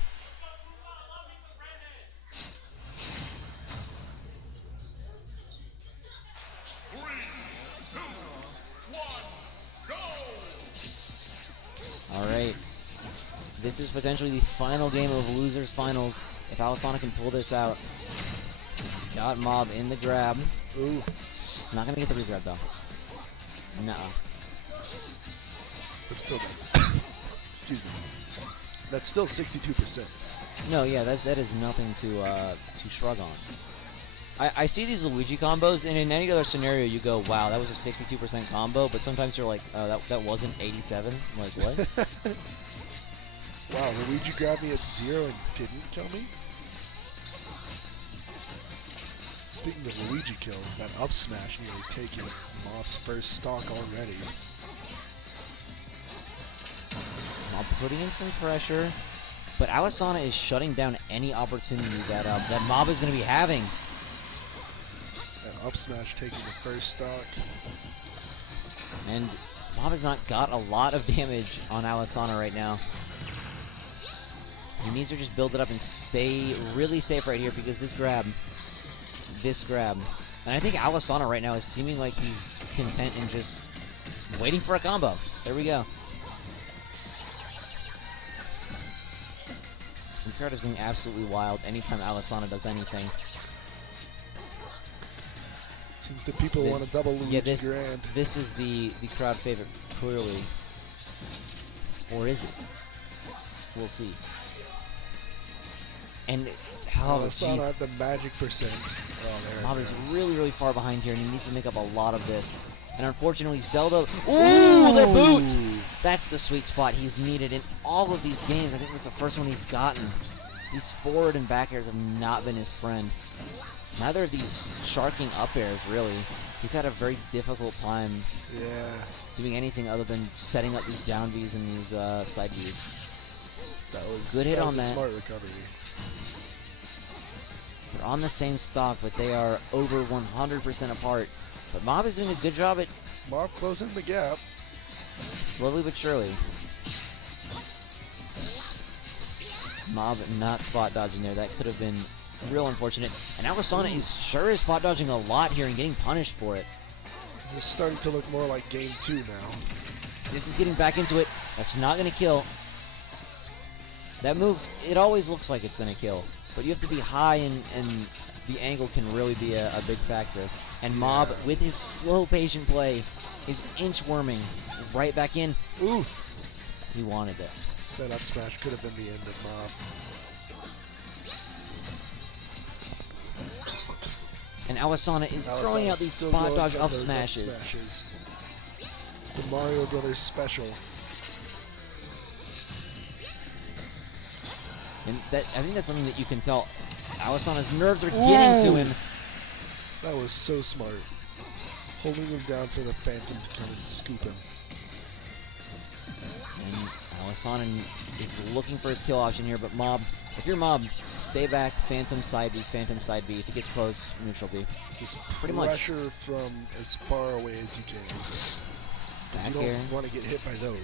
Three, two, one, go! All right. This is potentially the final game of Losers Finals. If Alisana can pull this out. He's got Mob in the grab. Ooh. Not going to get the regrab, though. Nuh-uh. But still, excuse me. That's still 62%. No, yeah, that is nothing to shrug on. I see these Luigi combos, and in any other scenario, you go, wow, that was a 62% combo, but sometimes you're like, oh, that wasn't 87. I'm like, what? Wow, Luigi grabbed me at 0 and didn't kill me? Speaking of Luigi kills, that up smash nearly taking Moff's first stock already. Mob putting in some pressure, but Alisana is shutting down any opportunity that Mob is going to be having. That up smash taking the first stock. And Mob has not got a lot of damage on Alisana right now. He needs to just build it up and stay really safe right here because this grab. And I think Alisana right now is seeming like he's content in just waiting for a combo. There we go. The crowd is going absolutely wild anytime Alisana does anything. Seems the people want a double Luigi Grand. This is the crowd favorite, clearly. Or is it? We'll see. And how Alisana at the magic percent. Oh, there Mob it is goes. really, really far behind here, and he needs to make up a lot of this. And unfortunately, Zelda... Ooh, the boot! That's the sweet spot he's needed in all of these games. I think that's the first one he's gotten. These forward and back airs have not been his friend. Neither of these sharking up airs, really. He's had a very difficult time Yeah. doing anything other than setting up these down Bs and these side Bs. That was Good hit that on was a that. smart recovery. They're on the same stock, but they are over 100% apart. But Mob is doing a good job at Mob closing the gap. slowly but surely. Mob not spot dodging there. That could have been real unfortunate. And Alisana is sure is spot dodging a lot here and getting punished for it. This is starting to look more like game 2 now. This is getting back into it. That's not going to kill. That move, it always looks like it's going to kill. But you have to be high, and the angle can really be a big factor. And Mob, with his slow, patient play, is inchworming right back in. Ooh, he wanted it. That up smash could have been the end of Mob. And Alisana is throwing out these Still spot going dodge for up those smashes. The Mario Brothers special. And that, I think that's something that you can tell. Alisana's nerves are getting to him. That was so smart. Holding him down for the Phantom to come and scoop him. And Alisana is looking for his kill option here, but Mob, if you're Mob, stay back, Phantom side B, Phantom side B. If he gets close, neutral B. Just Pretty much. pressure from as far away as you can. Because Back you air. don't want to get hit by those.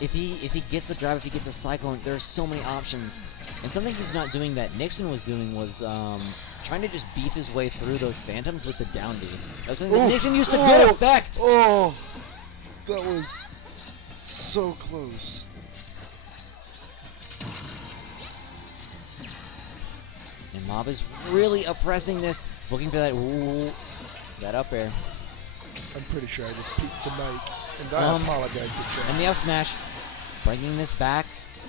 If he gets a drive, if he gets a cyclone, there are so many options. And something he's not doing that Nixon was doing was trying to just beef his way through those Phantoms with the down B. That was something that Nixon used to good effect. Oh, that was so close. And Mob is really oppressing this, looking for that that up air. I'm pretty sure I just peeked the mic, and I apologize to Chad. And the up smash, bringing this back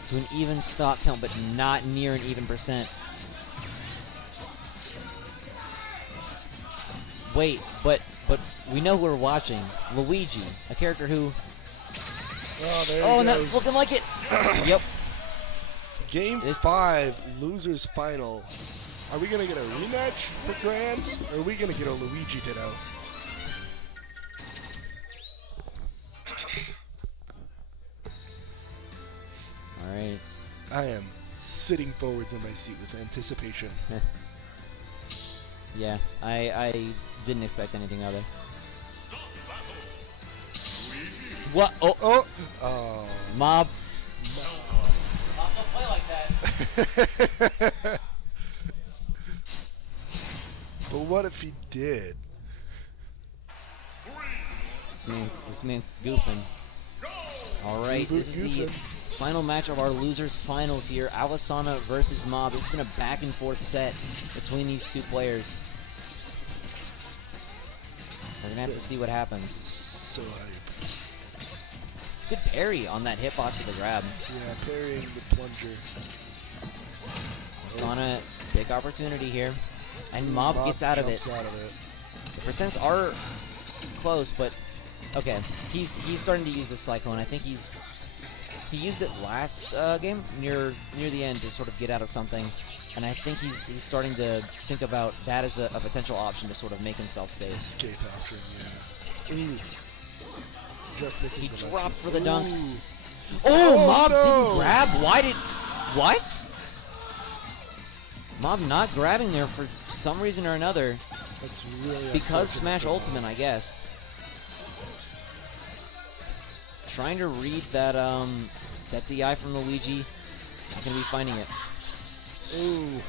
to an even stock count, but not near an even percent. Wait, but we know who we're watching. Luigi, a character who... Oh, there Oh, he and goes. that's looking like it. Yep. Game 5, losers final. Are we gonna get a rematch for Grand, or are we gonna get a Luigi Ditto? I am sitting forwards in my seat with anticipation. Yeah, I didn't expect anything other. What? Oh, Oh! Oh. Mob. Mob don't play like that. But what if he did? This man's goofing. All right, this is the Goofing. final match of our losers finals here. Awasana versus Mob. This has been a back and forth set between these two players. We're gonna have to see what happens. So hype. Good parry on that hitbox with the grab. Yeah, parrying the plunger. Awasana, big opportunity here. And Mob gets out of it. jumps out of it. The percents are close, but okay. He's starting to use the Cyclone. I think he used it last game near the end to sort of get out of something, and I think he's starting to think about that as a potential option to sort of make himself safe. Escape option, yeah. Ooh. Just missing He the dropped left. for the dunk. Ooh. Oh, Oh, Mob no. didn't grab. What? Mob not grabbing there for some reason or another. That's really Because unfortunate Smash for Mob. Ultimate, I guess. Trying to read that DI from Luigi. Not gonna be finding it. Ooh.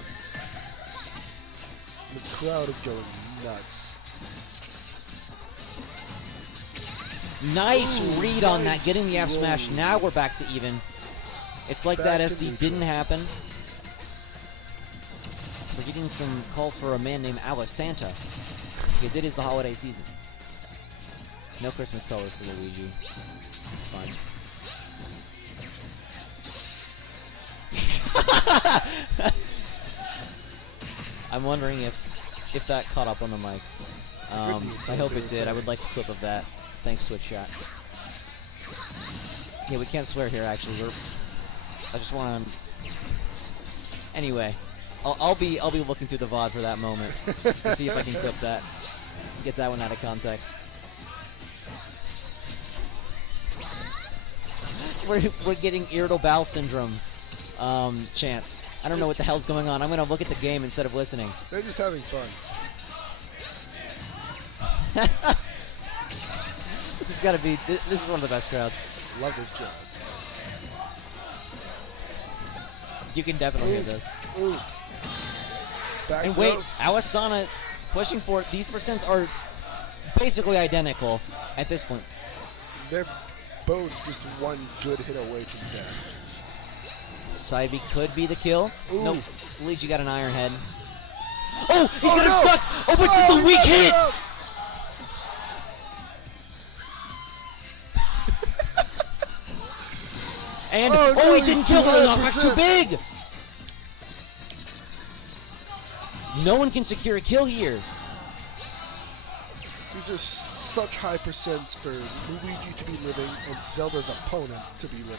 The crowd is going nuts. Nice Ooh, read on that, nice getting the F smash. roll. Now we're back to even. It's like Back that to SD neutral. didn't happen. We're getting some calls for a man named Alice Santa, because it is the holiday season. No Christmas colors for Luigi. It's fine. I'm wondering if that caught up on the mics. I hope it did. I would like a clip of that. Thanks, Twitch chat. Yeah, we can't swear here. Actually, I just want to. Anyway, I'll be looking through the VOD for that moment to see if I can clip that, get that one out of context. We're getting irritable bowel syndrome chants. I don't know what the hell's going on. I'm gonna look at the game instead of listening. They're just having fun. This has got to be. This is one of the best crowds. Love this crowd. You can definitely hear this. Ooh. Back And throw. wait, Awasana pushing for it. These percents are basically identical at this point. They're both just one good hit away from death. Side B could be the kill. Ooh. Nope. Luigi got an iron head. Oh, he's Oh, got him no. stuck. Oh, but it's Oh, a he weak messed it hit. up. And Oh, oh, no, he didn't he's kill him. The 200%. knockback's too big. No one can secure a kill here. These are such high percents for Luigi to be living and Zelda's opponent to be living.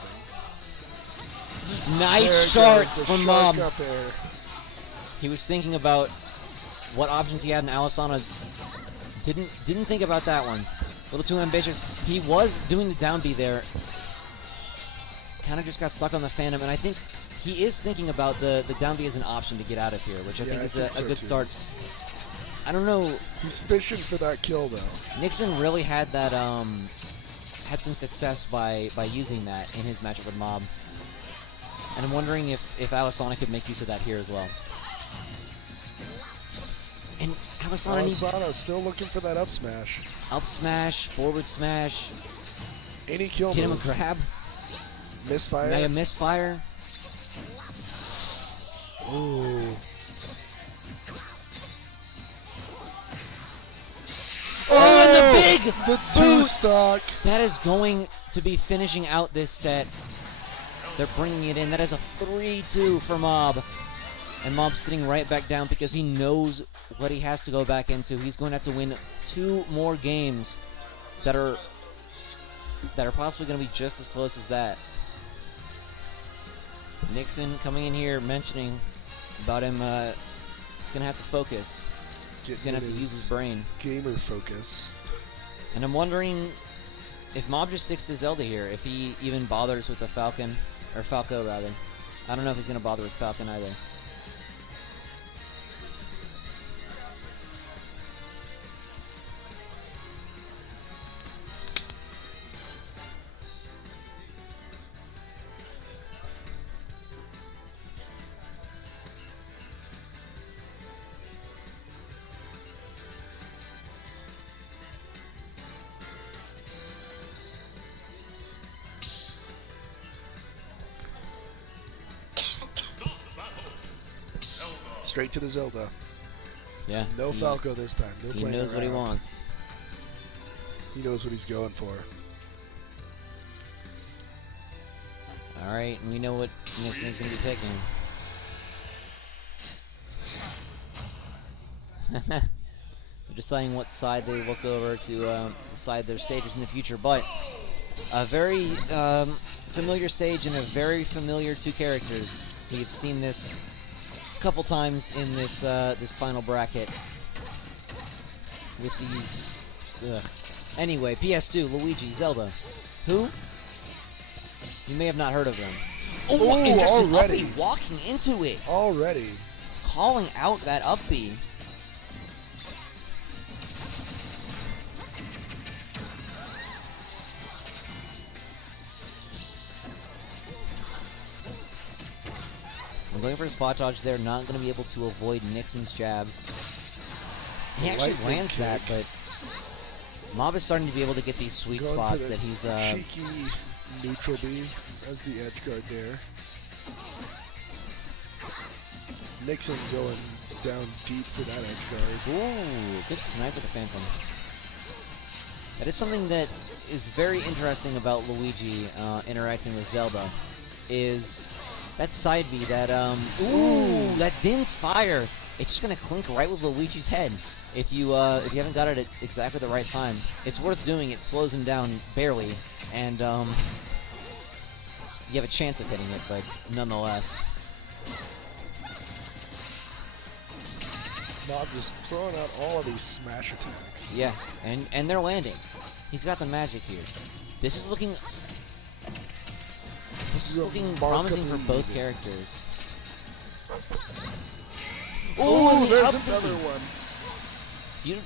Nice There shot goes the from shark Mom. up air. He was thinking about what options he had, and Awasana didn't think about that one. A little too ambitious. He was doing the down B there. Kind of just got stuck on the Phantom, and I think he is thinking about the down B as an option to get out of here, which I Yeah, think I is think a so good too. start. I don't know. He's fishing for that kill though. Nixon really had that had some success by using that in his matchup with Mob, and I'm wondering if Awasana could make use of that here as well. And Awasana needs Awasana still looking for that up smash. up smash, forward smash, Any kill hit him a move. grab, Misfire. mega misfire. Ooh. Oh, and the big The two boot! stock. That is going to be finishing out this set. They're bringing it in. That is a 3-2 for Mob. And Mob's sitting right back down because he knows what he has to go back into. He's going to have to win 2 more games that are possibly going to be just as close as that. Nixon coming in here mentioning about him, he's going to have to focus. He's going to have to use his brain. Gamer focus. And I'm wondering if Mob just sticks to Zelda here, if he even bothers with the Falcon, or Falco rather. I don't know if he's going to bother with Falcon either. Straight to the Zelda. Yeah. No he, Falco this time. No He playing knows what he around. wants. He knows what he's going for. All right, and we know what Nixon's going to be picking. They're deciding what side they look over to decide their stages in the future, but a very familiar stage and a very familiar two characters. We've seen this a couple times in this this final bracket with these. Anyway, PS2, Luigi, Zelda. Who? You may have not heard of them. Ooh, and just an already. up B walking into it. Already. Calling out that up B. I'm going for a spot dodge there, not going to be able to avoid Nixon's jabs. He actually Lightning lands that, kick. but Mob is starting to be able to get these sweet Going spots for the that he's cheeky neutral B as the edge guard there. Nixon going down deep for that edge guard. Ooh, good snipe with the Phantom. That is something that is very interesting about Luigi interacting with Zelda, is that side B, that, that Din's fire. It's just going to clink right with Luigi's head if you haven't got it at exactly the right time. It's worth doing. It slows him down barely, and you have a chance of hitting it, but nonetheless. Mob just throwing out all of these smash attacks. Yeah, and they're landing. He's got the magic here. This is looking promising for both Remarkably characters. Oh, and the there's up B. another one. You,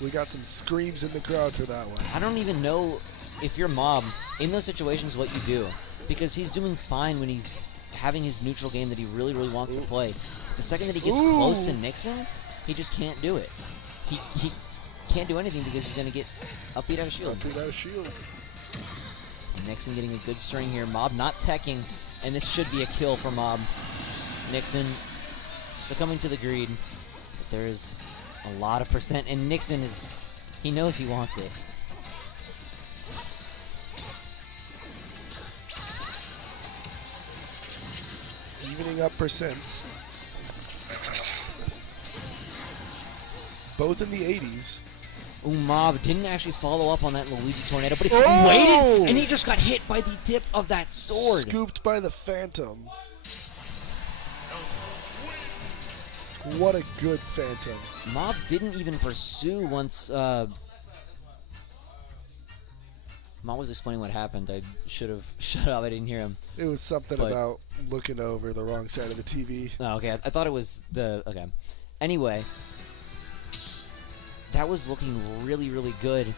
We got some screams in the crowd for that one. I don't even know if you're Mob in those situations what you do, because he's doing fine when he's having his neutral game that he really, really wants to play. The second that he gets close to Nixon, he just can't do it. He can't do anything because he's gonna get upbeat out of shield. Upbeat out of shield. Nixon getting a good string here. Mob not teching, and this should be a kill for Mob. Nixon succumbing to the greed, but there is a lot of percent, and Nixon he knows he wants it. Evening up percents. Both in the 80s. Ooh, Mob didn't actually follow up on that Luigi tornado, but he Oh! waited, and he just got hit by the tip of that sword. Scooped by the Phantom. What a good Phantom. Mob didn't even pursue once Mob was explaining what happened. I should have shut up. I didn't hear him. It was something But- about looking over the wrong side of the TV. Oh, okay. I thought it was the... Okay. Anyway. That was looking really, really good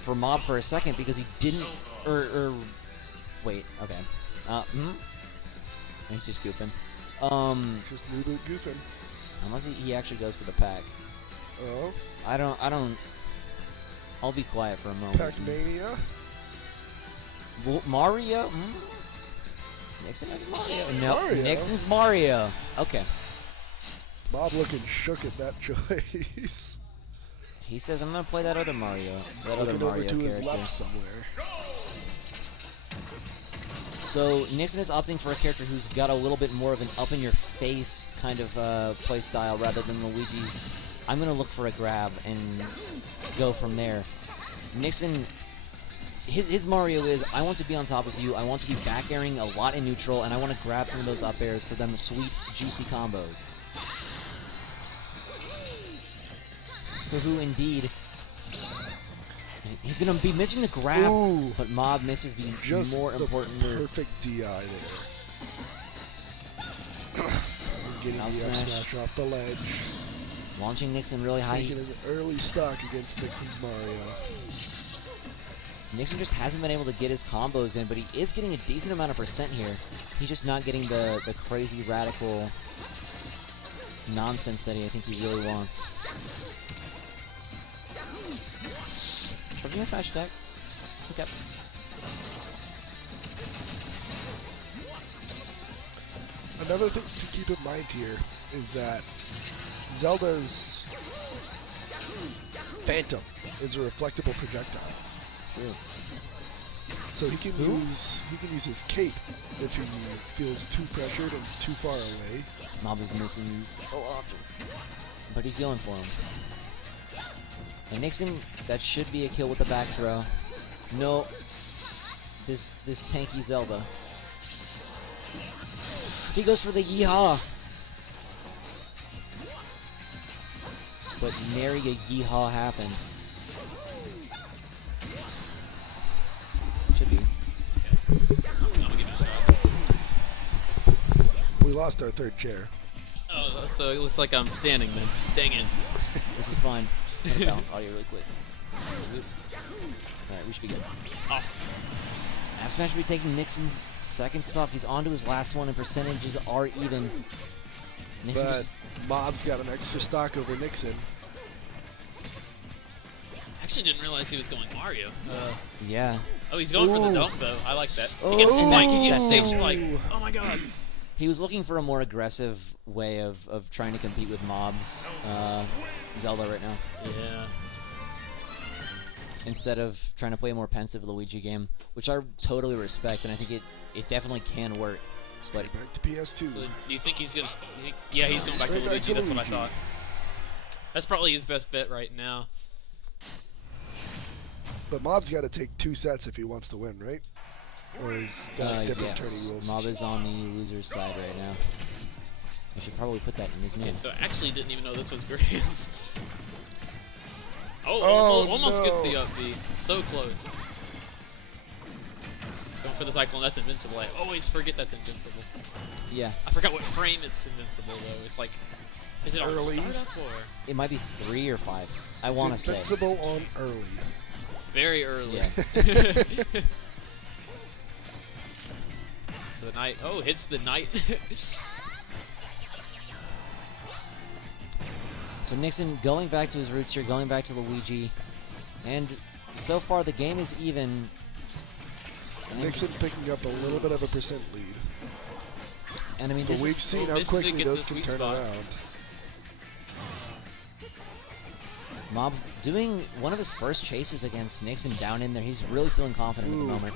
for Mob for a second because he didn't... Wait. Okay. He's just goofing. Just new boot goofing. Unless he actually goes for the pack. Oh, I don't... I'll be quiet for a moment. Pac-Mania. Mario? Nixon has Mario? No, Mario? Nixon's Mario. Okay. Bob looking shook at that choice. He says, I'm going to play that other Mario. That other Looking over Mario to his character. left somewhere. So Nixon is opting for a character who's got a little bit more of an up-in-your-face kind of play style rather than Luigi's. I'm going to look for a grab and go from there. Nixon, his Mario is, I want to be on top of you, I want to be back airing a lot in neutral, and I want to grab some of those up airs for them sweet, juicy combos. For who indeed, he's going to be missing the grab, Ooh. but Mob misses the Just more the important move. perfect DI there. getting Up the up smash. smash off the ledge. Launching Nixon really high. Taking an early stock against Nixon's Mario. Nixon just hasn't been able to get his combos in, but he is getting a decent amount of percent here. He's just not getting the crazy radical nonsense that I think he really wants. Charging smash attack. Okay. Another thing to keep in mind here is that Zelda's Phantom is a reflectable projectile. True. So he can use his cape if he feels too pressured and too far away. Mob is missing these so often, but he's going for him. And Nixon, that should be a kill with the back throw. No, this tanky Zelda. He goes for the yeehaw, but nary a yeehaw happened. Should be. I'm gonna give it a shot. We lost our third chair. Oh, so it looks like I'm standing then. Dang it. This is fine. Gotta balance audio really quick. Alright, we should be good. Oh, F Smash should be taking Nixon's second stock. He's on to his last one, and percentages are even. Nixon But just, Mob's got an extra stock over Nixon. actually didn't realize he was going Mario. yeah. Oh, he's going for the Ooh. dunk though. I like that. Oh. He gets spiked. He gets Ooh. stage spike. Oh my god. He was looking for a more aggressive way of trying to compete with Mob's Zelda right now, Yeah. instead of trying to play a more pensive Luigi game, which I totally respect, and I think it definitely can work. But Back to PS2. So do you think he's gonna? Yeah, he's going back to Straight back Luigi. to That's what I Luigi. thought. That's probably his best bet right now. But Mob's got to take 2 sets if he wants to win, right? Or is that different yes, tourney rules? Mob is on the loser's side right now. I should probably put that in his Okay, name. so I actually didn't even know this was grand. Oh, almost gets no. the up B. So close. Going for the cyclone. That's invincible. I always forget that's invincible. Yeah, I forgot what frame it's invincible though. It's like, is it on Early. startup or it might be 3 or 5. I want to say. Invincible on early. very early? Yeah. The knight. Oh, hits the knight. So Nixon going back to his roots here, going back to Luigi, and so far the game is even. And, Nixon picking up a little bit of a percent lead. and I mean, But this we've is seen oh, how this is quickly against those the can sweet turn spot. around. Mob doing one of his first chases against Nixon down in there. He's really feeling confident at the Ooh. moment.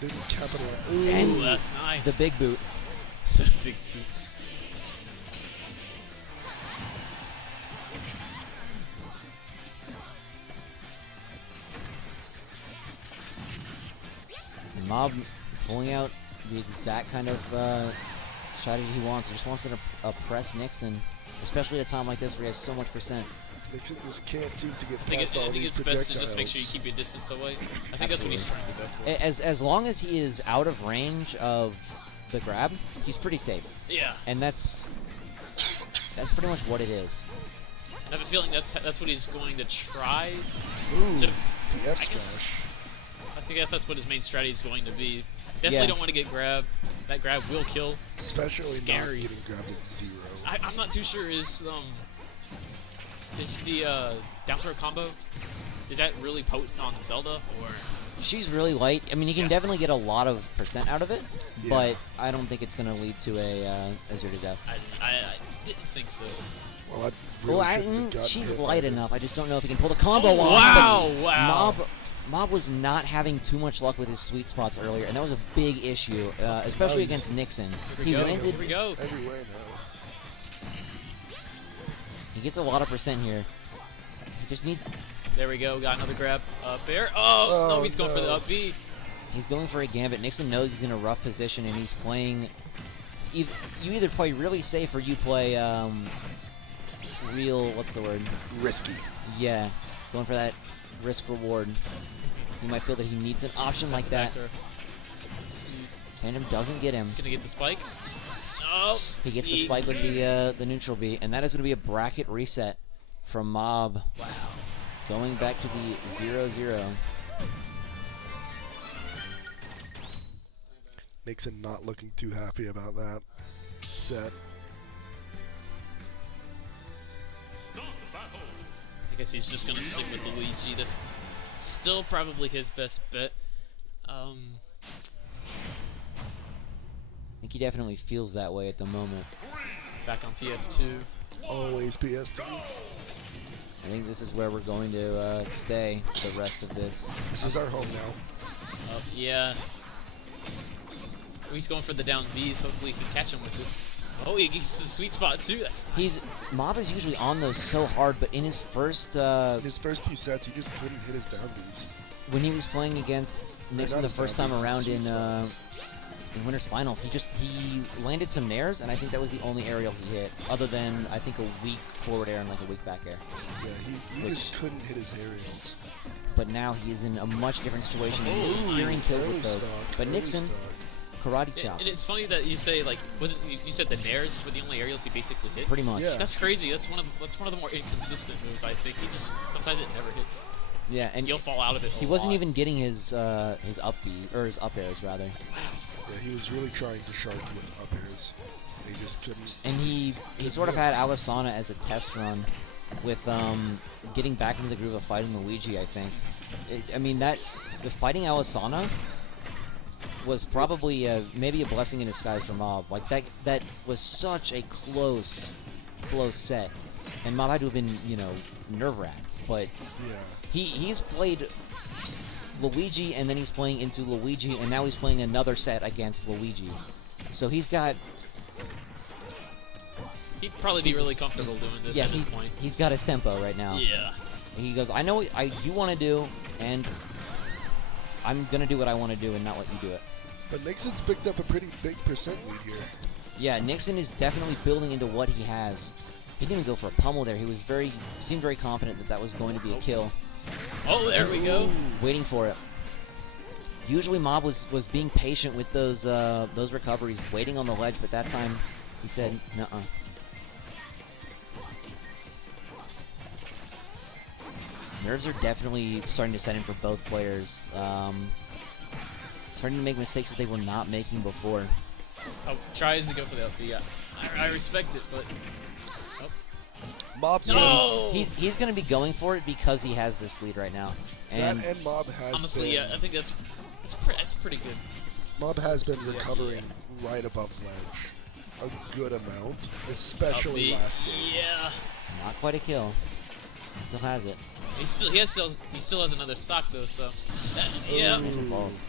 Big capital. And Ooh, that's nice. the big boot. Big boot. Mob pulling out the exact kind of strategy he wants. He just wants to oppress Nixon, especially at a time like this where he has so much percent. Nixon just can't seem to get I think, past all I think these it's best to just make sure you projectiles. keep your distance away. I think that's what he's trying to go for. As long as he is out of range of the grab, he's pretty safe, Yeah. and that's pretty much what it is. I have a feeling that's what he's going to try. Ooh, So, the F I guess- smash. I guess that's what his main strategy is going to be. Definitely Yeah. don't want to get grabbed. That grab will kill. Especially Scary. not getting grabbed at 0. I'm not too sure is the down throw combo, is that really potent on Zelda or? She's really light. I mean, you can Yeah. definitely get a lot of percent out of it, Yeah. but I don't think it's going to lead to a 0 to death. I didn't think so. Well, I really Well, shouldn't have gotten she's hit light by it. enough. I just don't know if he can pull the combo Oh, off. wow, wow. Mob was not having too much luck with his sweet spots earlier, and that was a big issue, especially he's- against Nixon. Here we He go. landed. Here we go. Everywhere now. He gets a lot of percent here. He just needs. There we go. Got another grab up there. Oh, no, Oh, he's going for the no. up B. He's going for a gambit. Nixon knows he's in a rough position, and he's playing. You either play really safe or you play real. What's the word? Risky. Yeah, going for that risk reward. He might feel that he needs an option like that. Back throw. Let's see. Phantom doesn't get him. Gonna get the spike. Oh, He gets the spike with the neutral B, and that is going to be a bracket reset from Mob. Wow. Going back to the 0-0. Nixon not looking too happy about that set. Start the battle. I guess he's just gonna stick with Luigi. That's still probably his best bet. I think he definitely feels that way at the moment. Back on PS2. Always PS2. I think this is where we're going to stay the rest of this. This is our home now. Yeah. He's going for the down Bs. Hopefully he can catch him with it. Oh, he gets the sweet spot too. That's Mob is usually on those so hard, but in his first In his first 2 sets, he just couldn't hit his down Bs. when he was playing against Nixon the first time around in Winners Finals, he landed some nairs, and I think that was the only aerial he hit, other than I think a weak forward air and like a weak back air. Yeah, he just couldn't hit his aerials. But now he is in a much different situation. He's securing kills with those. But Nixon, karate chop. And it's funny that you say like, you said the nairs were the only aerials he basically hit. Pretty much. Yeah. That's crazy. That's one of the more inconsistent moves. I think he just sometimes it never hits. Yeah, and You'll fall out of it. he wasn't even getting his up B or his up airs rather. Yeah, he was really trying to shark with up airs. And he just couldn't. And he sort of had Alisana as a test run with getting back into the groove of fighting Luigi, I think. I mean, the fighting Alisana was probably maybe a blessing in disguise for Mob. Like, that was such a close set. And Mob had to have been, nerve-wracked. But Yeah. he's played Luigi, and then he's playing into Luigi, and now he's playing another set against Luigi. So he's got... He'd probably be really comfortable doing this at this point. He's got his tempo right now. Yeah. He goes, I know what you want to do, and I'm going to do what I want to do and not let you do it. But Nixon's picked up a pretty big percent lead here. Yeah, Nixon is definitely building into what he has. He didn't even go for a pummel there. He seemed very confident that was going to be a kill. Oh, there we go. Waiting for it. Usually Mob was being patient with those recoveries, waiting on the ledge, but that time he said, nuh-uh. Nerves are definitely starting to set in for both players. Starting to make mistakes that they were not making before. Oh, tries to go for the LP. Yeah. I respect it, but Mob's no. He's going to be going for it because he has this lead right now. And Mob has Honestly, been, yeah, I think that's pretty good. Mob has been recovering right above ledge a good amount, especially last game. Yeah. not quite a kill. He still has it. He still has another stock though, so yeah. There's some balls.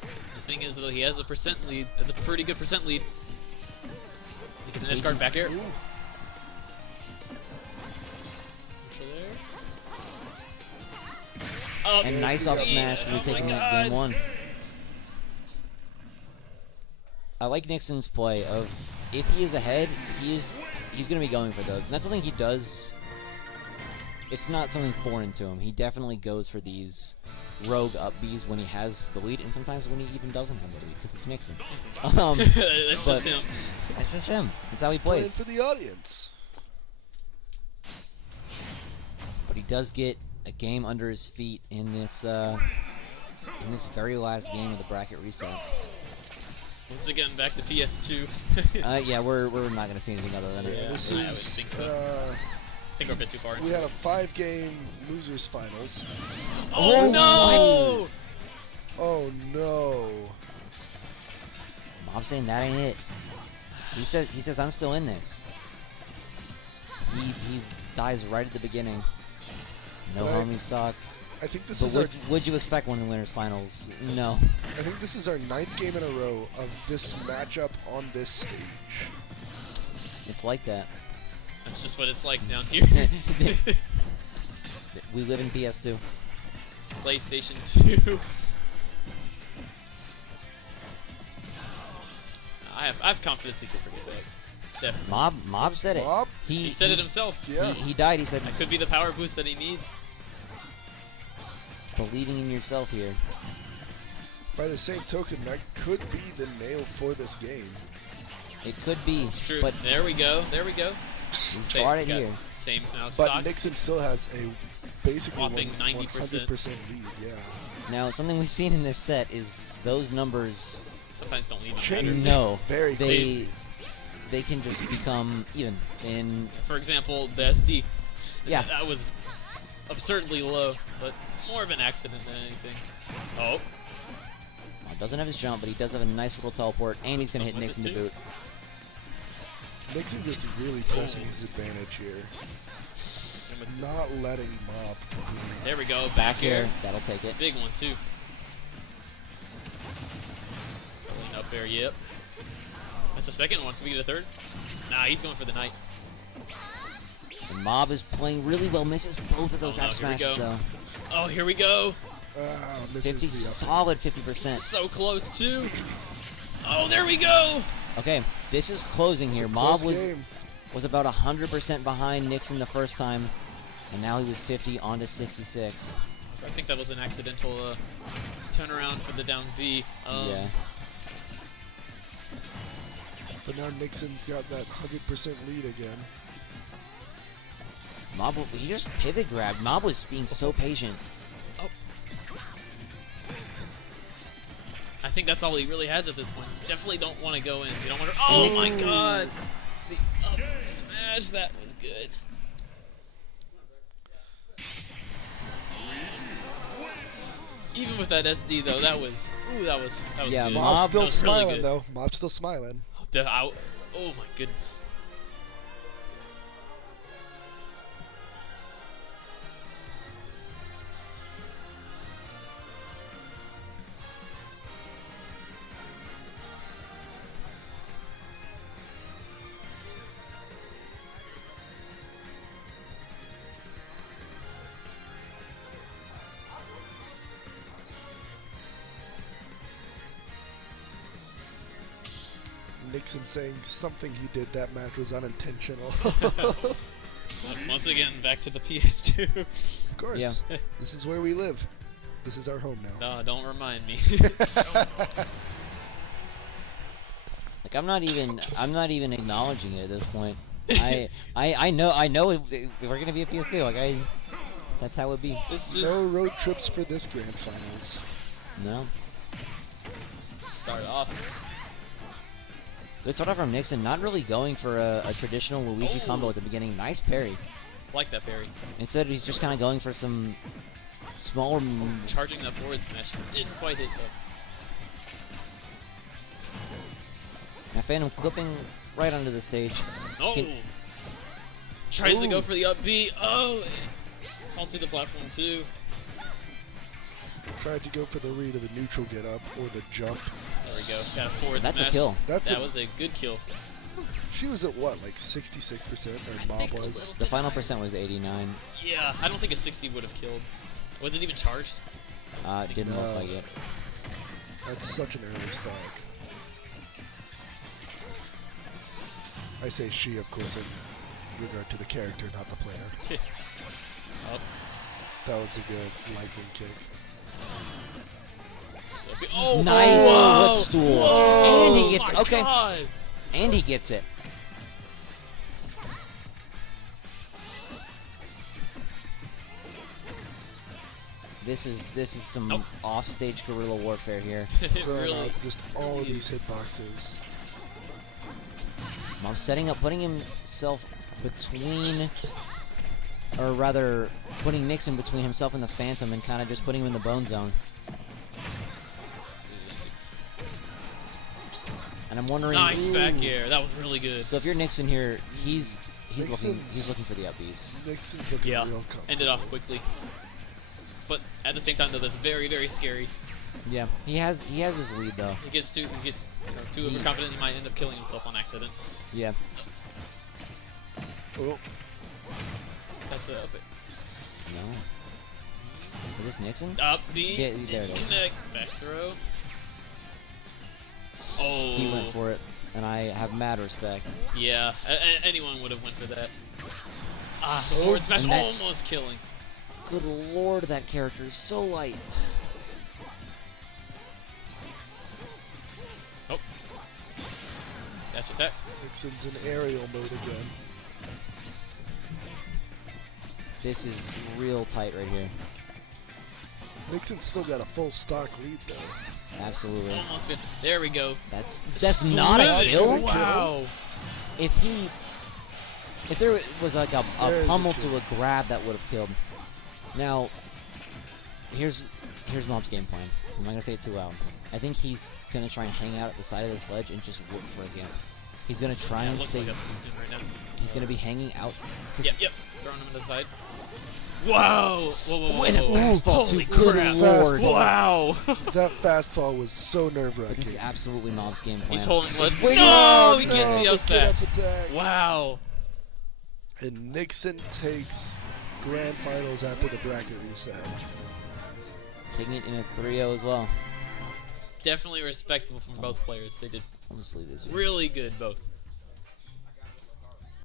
The thing is though, he has a percent lead. That's a pretty good percent lead. He can edge guard back air. Ooh. Oh, And Yes, nice we up got it. smash. We're Oh taking my that game God. one. I like Nixon's play of if he is ahead, he's going to be going for those. And that's something he does. It's not something foreign to him. He definitely goes for these rogue up Bs when he has the lead, and sometimes when he even doesn't have the lead, because it's Nixon. That's but just him. That's just him. That's how he Playing plays. for the audience. But he does get a game under his feet in this very last game of the bracket reset. Once again, back to PS2. Yeah, we're not going to see anything other than Yeah, it. this I would is. think so. I think we're a bit too far. We had a 5-game losers finals. Oh no! Oh no! Mob's saying that ain't it. He says I'm still in this. He dies right at the beginning. No Right. homie stock. I think this But is our. would you expect one in the winners finals? No. I think this is our 9th game in a row of this matchup on this stage. It's like that. That's just what it's like down here. We live in PS2. PlayStation 2. I have confidence he can forget that. Definitely. Mob said it. Mob? He said it himself. Yeah. He died. He said, That could be the power boost that he needs. believing in yourself here. By the same token, that could be the nail for this game. It could be, It's true. but There we go. There we go. we Same, started got here. Same now But stock. Nixon still has a basically Whopping 100% 90%. lead. Yeah. Now, something we've seen in this set is those numbers. Sometimes don't lead Change. matter. No, Very they can just become even. In For example, the SD. yeah, That was absurdly low, but more of an accident than anything. Oh, well, doesn't have his jump, but he does have a nice little teleport, and he's gonna hit Something with Nixon it to too. boot. Nixon just really pressing his advantage here, not letting Mob. there we go. Back air, that'll take it. Big one too. Pulling up air, yep. That's the second one. Can we get a third? Nah, he's going for the knight. And Mob is playing really well, misses both of those Oh, no, F here we smashes go. though. Oh, here we go. Misses 50, the up. solid 50%. So close too. Oh, there we go. Okay, this is closing here. It's a Mob close game. was about 100% behind Nixon the first time, and now he was 50 onto 66. I think that was an accidental turnaround for the down V. Yeah. But now Nixon's got that 100% lead again. Mob, he just pivot grabbed. Mob was being so patient. Oh. I think that's all he really has at this point. Definitely don't want to go in. You don't want to. Oh my God! The up smash, that was good. Even with that SD though, that was that was Yeah, good. Mob- Mob's That still was really smiling good. though. Mob's still smiling. Oh my goodness. Nixon saying something he did that match was unintentional. Once again, back to the PS2. Of course. Yeah. This is where we live. This is our home now. No, don't remind me. Like I'm not even acknowledging it at this point. I know if we're gonna be a PS2. Like that's how it be. It's just No road trips for this grand finals. No. start off. Good start off from Nixon. Not really going for a traditional Luigi Oh. combo at the beginning. Nice parry. Like that parry. Instead, he's just kind of going for some smaller. Charging that forward smash. Didn't quite hit though. Now Phantom clipping right onto the stage. Oh! Can- Tries to Ooh. go for the up B. Oh! Also the platform too. Tried to go for the read of the neutral get up or the jump. There we go. Got a forward That's smash. a kill. That's That a, was a good kill. she was at what, like 66% or Mob think a was? little The bit final higher. percent was 89. Yeah, I don't think a 60 would have killed. Was it even charged? Didn't No. look like it. That's such an early stock. I say she, of course, in regard to the character, not the player. Oh. That was a good lightning kick. Oh, Nice whoa. footstool. Whoa, And he gets my okay. God. And he gets it. This is some Nope. offstage guerrilla warfare here. Throwing really? out just all of these hitboxes. Mom setting up, putting himself between, or rather, putting Nixon between himself and the Phantom, and kind of just putting him in the bone zone. And I'm wondering. Nice back ooh. air. That was really good. So if you're Nixon here, he's looking Nixon's- for the upbeats. Nixon's looking Yeah, real comfortable. ended off quickly. But at the same time, though, that's very, very scary. Yeah, he has his lead though. He gets too overconfident. He might end up killing himself on accident. Yeah. Oh, That's a No. Is this Nixon? up B. Yeah, there it is. Connect. Back throw. Oh. He went for it, and I have mad respect. Yeah, anyone would have went for that. Forward smash, and that- almost killing. Good lord, that character is so light. Dash attack. Nixon's in aerial mode again. This is real tight right here. Nixon's still got a full stock lead though. Absolutely. Almost good. There we go. That's not a kill. Wow. If there was like a There's a pummel kill. to a grab, that would have killed. Now, here's Mob's game plan. I'm not gonna say it too loud. I think he's gonna try and hang out at the side of this ledge and just look for a gap. He's gonna try and Looks stay. like that's what he's doing right now. He's gonna be hanging out. 'Cause Yep. Throwing him to the side. Wow. Whoa. And a fastball Holy too. Good crap. lord. Wow. That fastball was so nerve-wracking. This is absolutely Mob's game plan. He's holding ledge. Wait, No, no, he no. gets the Just get up up attack. Wow. And Nixon takes grand finals after the bracket reset. Taking it in a 3-0 as well. Definitely respectable from both players. They did I'll just leave this here. really good, both.